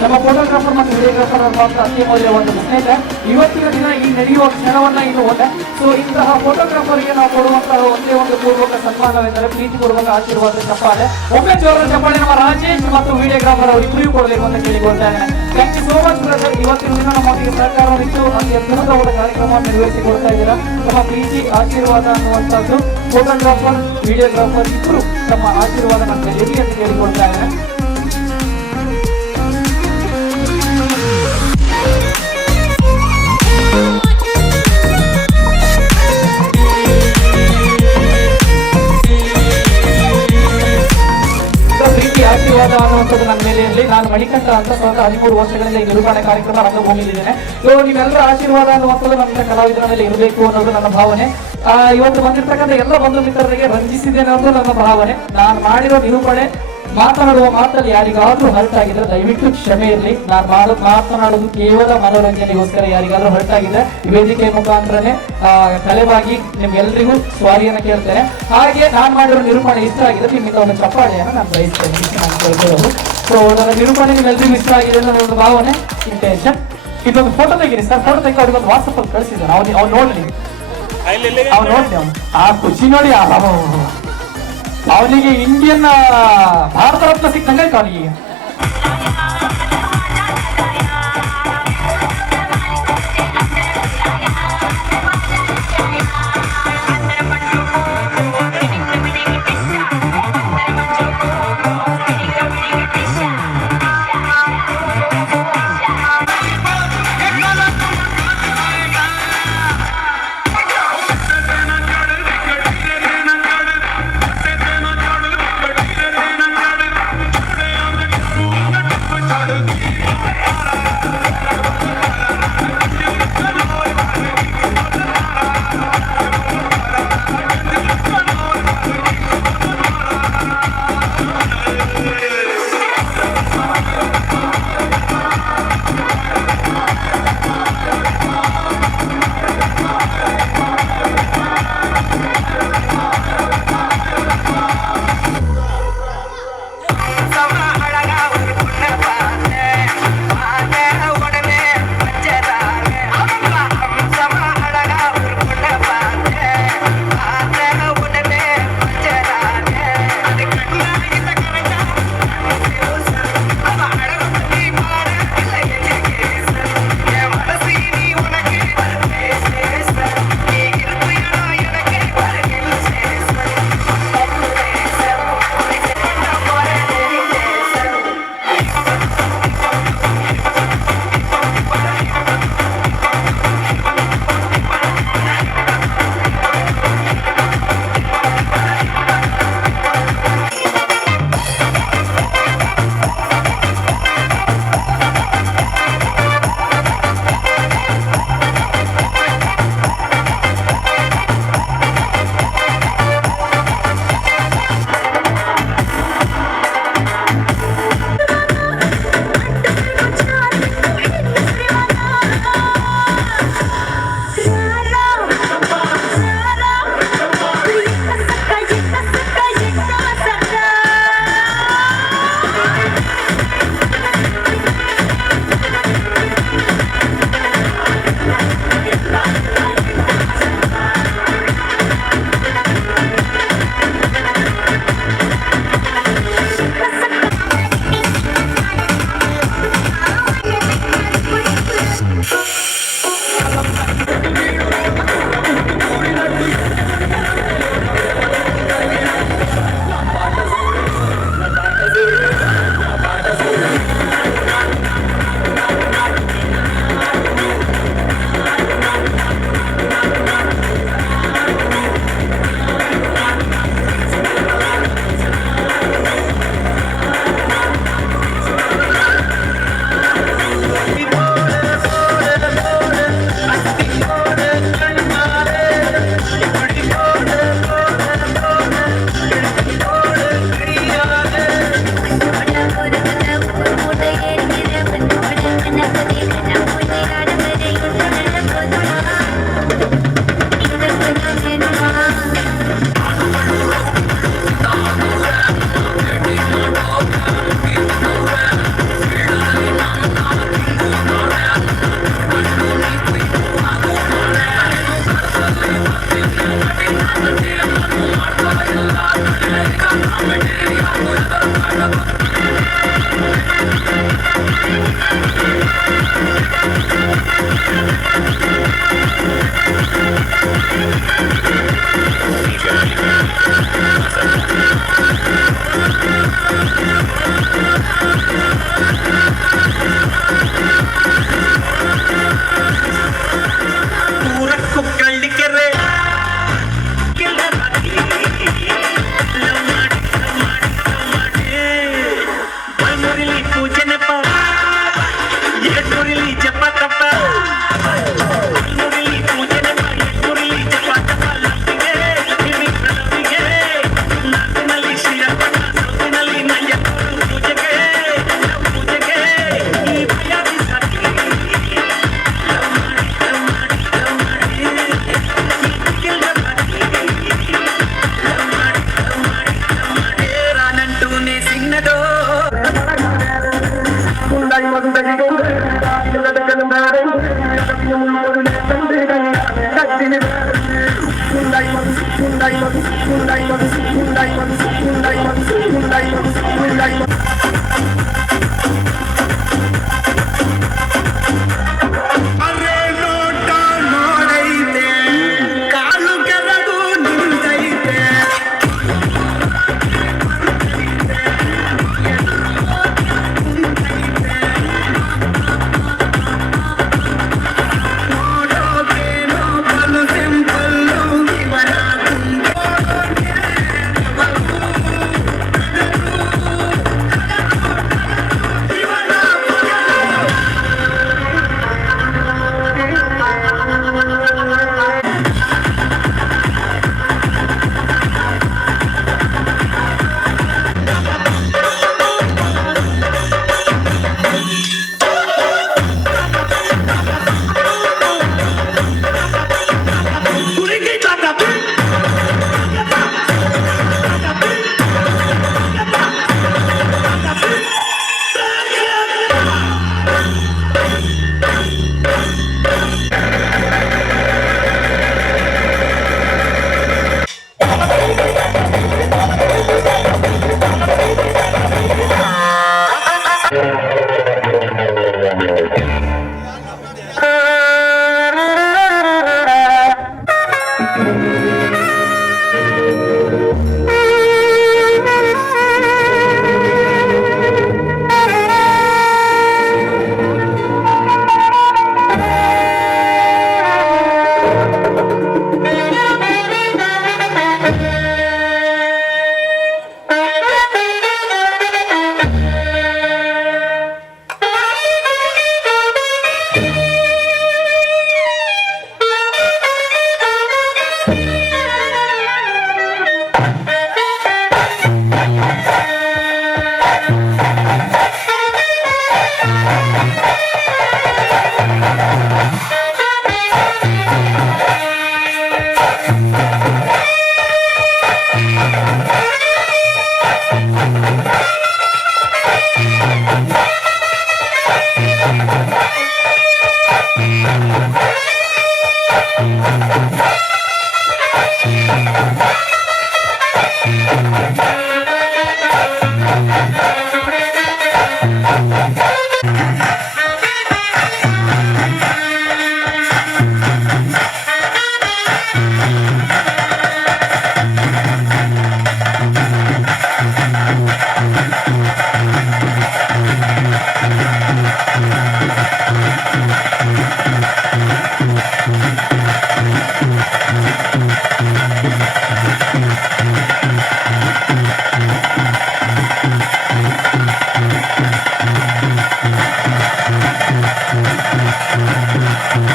ನಮ್ಮ ಫೋಟೋಗ್ರಾಫರ್ ಮತ್ತು ವಿಡಿಯೋಗ್ರಾಫರ್ ಅನ್ನುವಂಥ ಅತ್ಯಮೂಲ್ಯವಾದ ಸ್ನೇಹಿತರೆ, ಇವತ್ತಿನ ದಿನ ಈ ನಡೆಯುವ ಕ್ಷಣವನ್ನ ಇನ್ನು ಒಂದೇ. ಸೊ ಇಂತಹ ಫೋಟೋಗ್ರಾಫರ್ಗೆ ನಾವು ಕೊಡುವಂತಹ ಒಂದೇ ಒಂದು ಪೂರ್ವಕ ಸನ್ಮಾನವೆಂದರೆ ಪ್ರೀತಿಪೂರ್ವಕ ಆಶೀರ್ವಾದ ಚಪ್ಪಾಳೆ. ಒಮ್ಮೆ ಜೋರದ ಚಪ್ಪಾಳೆ ನಮ್ಮ ರಾಜೇಶ್ ಮತ್ತು ವಿಡಿಯೋಗ್ರಾಫರ್ ಅವರು ಇಬ್ಬರಿಗೂ ಕೊಡಬೇಕು ಅಂತ ಕೇಳಿಕೊಳ್ತೇನೆ. Thank you so much brother. ಇವತ್ತಿನ ದಿನ ನಮಗೆ ಸಹಕಾರವಿತ್ತು, ಅತಿ ಅದ್ಭುತವಾದ ಕಾರ್ಯಕ್ರಮವನ್ನು ನಿರ್ವಹಿಸಿಕೊಡ್ತಾ ಇದ್ದೀರಾ. ನಮ್ಮ ಪ್ರೀತಿ ಆಶೀರ್ವಾದ ಅನ್ನುವಂಥದ್ದು ಫೋಟೋಗ್ರಾಫರ್ ವಿಡಿಯೋಗ್ರಾಫರ್ ಇಬ್ಬರು ನಮ್ಮ ಆಶೀರ್ವಾದ ನಮಗೆ ಇರಲಿ ಅಂತ ಕೇಳಿಕೊಳ್ತಾ ಇದ್ದೇನೆ. ಆಶೀರ್ವಾದ ಅನ್ನುವಂಥದ್ದು ನನ್ನ ಮೇಲೆ ಇರಲಿ. ನಾನು ಮಣಿಕಂಠ ಅಂತ 13 ವರ್ಷಗಳಿಂದ ಈ ನಿರೂಪಣೆ ಕಾರ್ಯಕ್ರಮ ರಂಗಭೂಮಿಲಿದ್ದೇನೆ. ಸೊ ನೀವೆಲ್ಲರ ಆಶೀರ್ವಾದ ಅನ್ನುವಂಥದ್ದು ನನ್ನ ಕಲಾವಿದರ ಮೇಲೆ ಇರಬೇಕು ಅನ್ನೋದು ನನ್ನ ಭಾವನೆ. ಇವತ್ತು ಬಂದಿರ್ತಕ್ಕಂಥ ಎಲ್ಲ ಬಂಧು ಮಿತ್ರರಿಗೆ ರಂಜಿಸಿದ್ದೇನೆ ಅನ್ನೋದು ನನ್ನ ಭಾವನೆ. ನಾನು ಮಾಡಿರೋ ನಿರೂಪಣೆ ಮಾತನಾಡುವ ಮಾತಲ್ಲಿ ಯಾರಿಗಾದ್ರೂ ಹರ್ಟ್ ಆಗಿದ್ರೆ ದಯವಿಟ್ಟು ಕ್ಷಮೆ ಇರಲಿ. ನಾನು ಮಾತನಾಡೋದು ಕೇವಲ ಮನೋರಂಜನೆಗೋಸ್ಕರ. ಯಾರಿಗಾದ್ರೂ ಹರ್ಟ್ ಆಗಿದೆ ಈ ವೇದಿಕೆ ಮುಖಾಂತರನೇ ತಲೆವಾಗಿ ನಿಮ್ಗೆಲ್ರಿಗೂ ಸ್ವಾರಿಯನ್ನು ಕೇಳ್ತೇನೆ. ಹಾಗೆ ನಾನು ಮಾಡಿರೋ ನಿರೂಪಣೆ ಇಷ್ಟ ಆಗಿದೆ, ನಿಮ್ಮಿಂದ ಒಂದು ಚಪ್ಪಾಳೆಯನ್ನು ನಾನು ಬಯಸ್ತೇನೆ. ಸೊ ನನ್ನ ನಿರೂಪಣೆ ನಿಮ್ಮೆಲ್ರಿಗೂ ಇಷ್ಟ ಆಗಿದೆ ಅನ್ನೋ ಒಂದು ಭಾವನೆ, ಇಂಟೆನ್ಷನ್. ಇದೊಂದು ಫೋಟೋ ತೆಗೀರಿ ಸರ್. ಫೋಟೋ ತೆಗೆದು ಅವ್ರಿಗೊಂದು ವಾಟ್ಸಪ್ ಅಲ್ಲಿ ಕಳಿಸಿದ್ದಾನೆ. ಅವ್ನು ನೋಡ್ಲಿ, ಅವ್ನು ನೋಡ್ಲಿ, ಅವ್ನು ಆ ಖುಷಿ ನೋಡಿ ಅವನಿಗೆ ಇಂಡಿಯನ್ ಭಾರತ ರತ್ನ ಸಿಕ್ಕಂಗಾಯ್ತು ಅವನಿಗೆ. Thank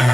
you.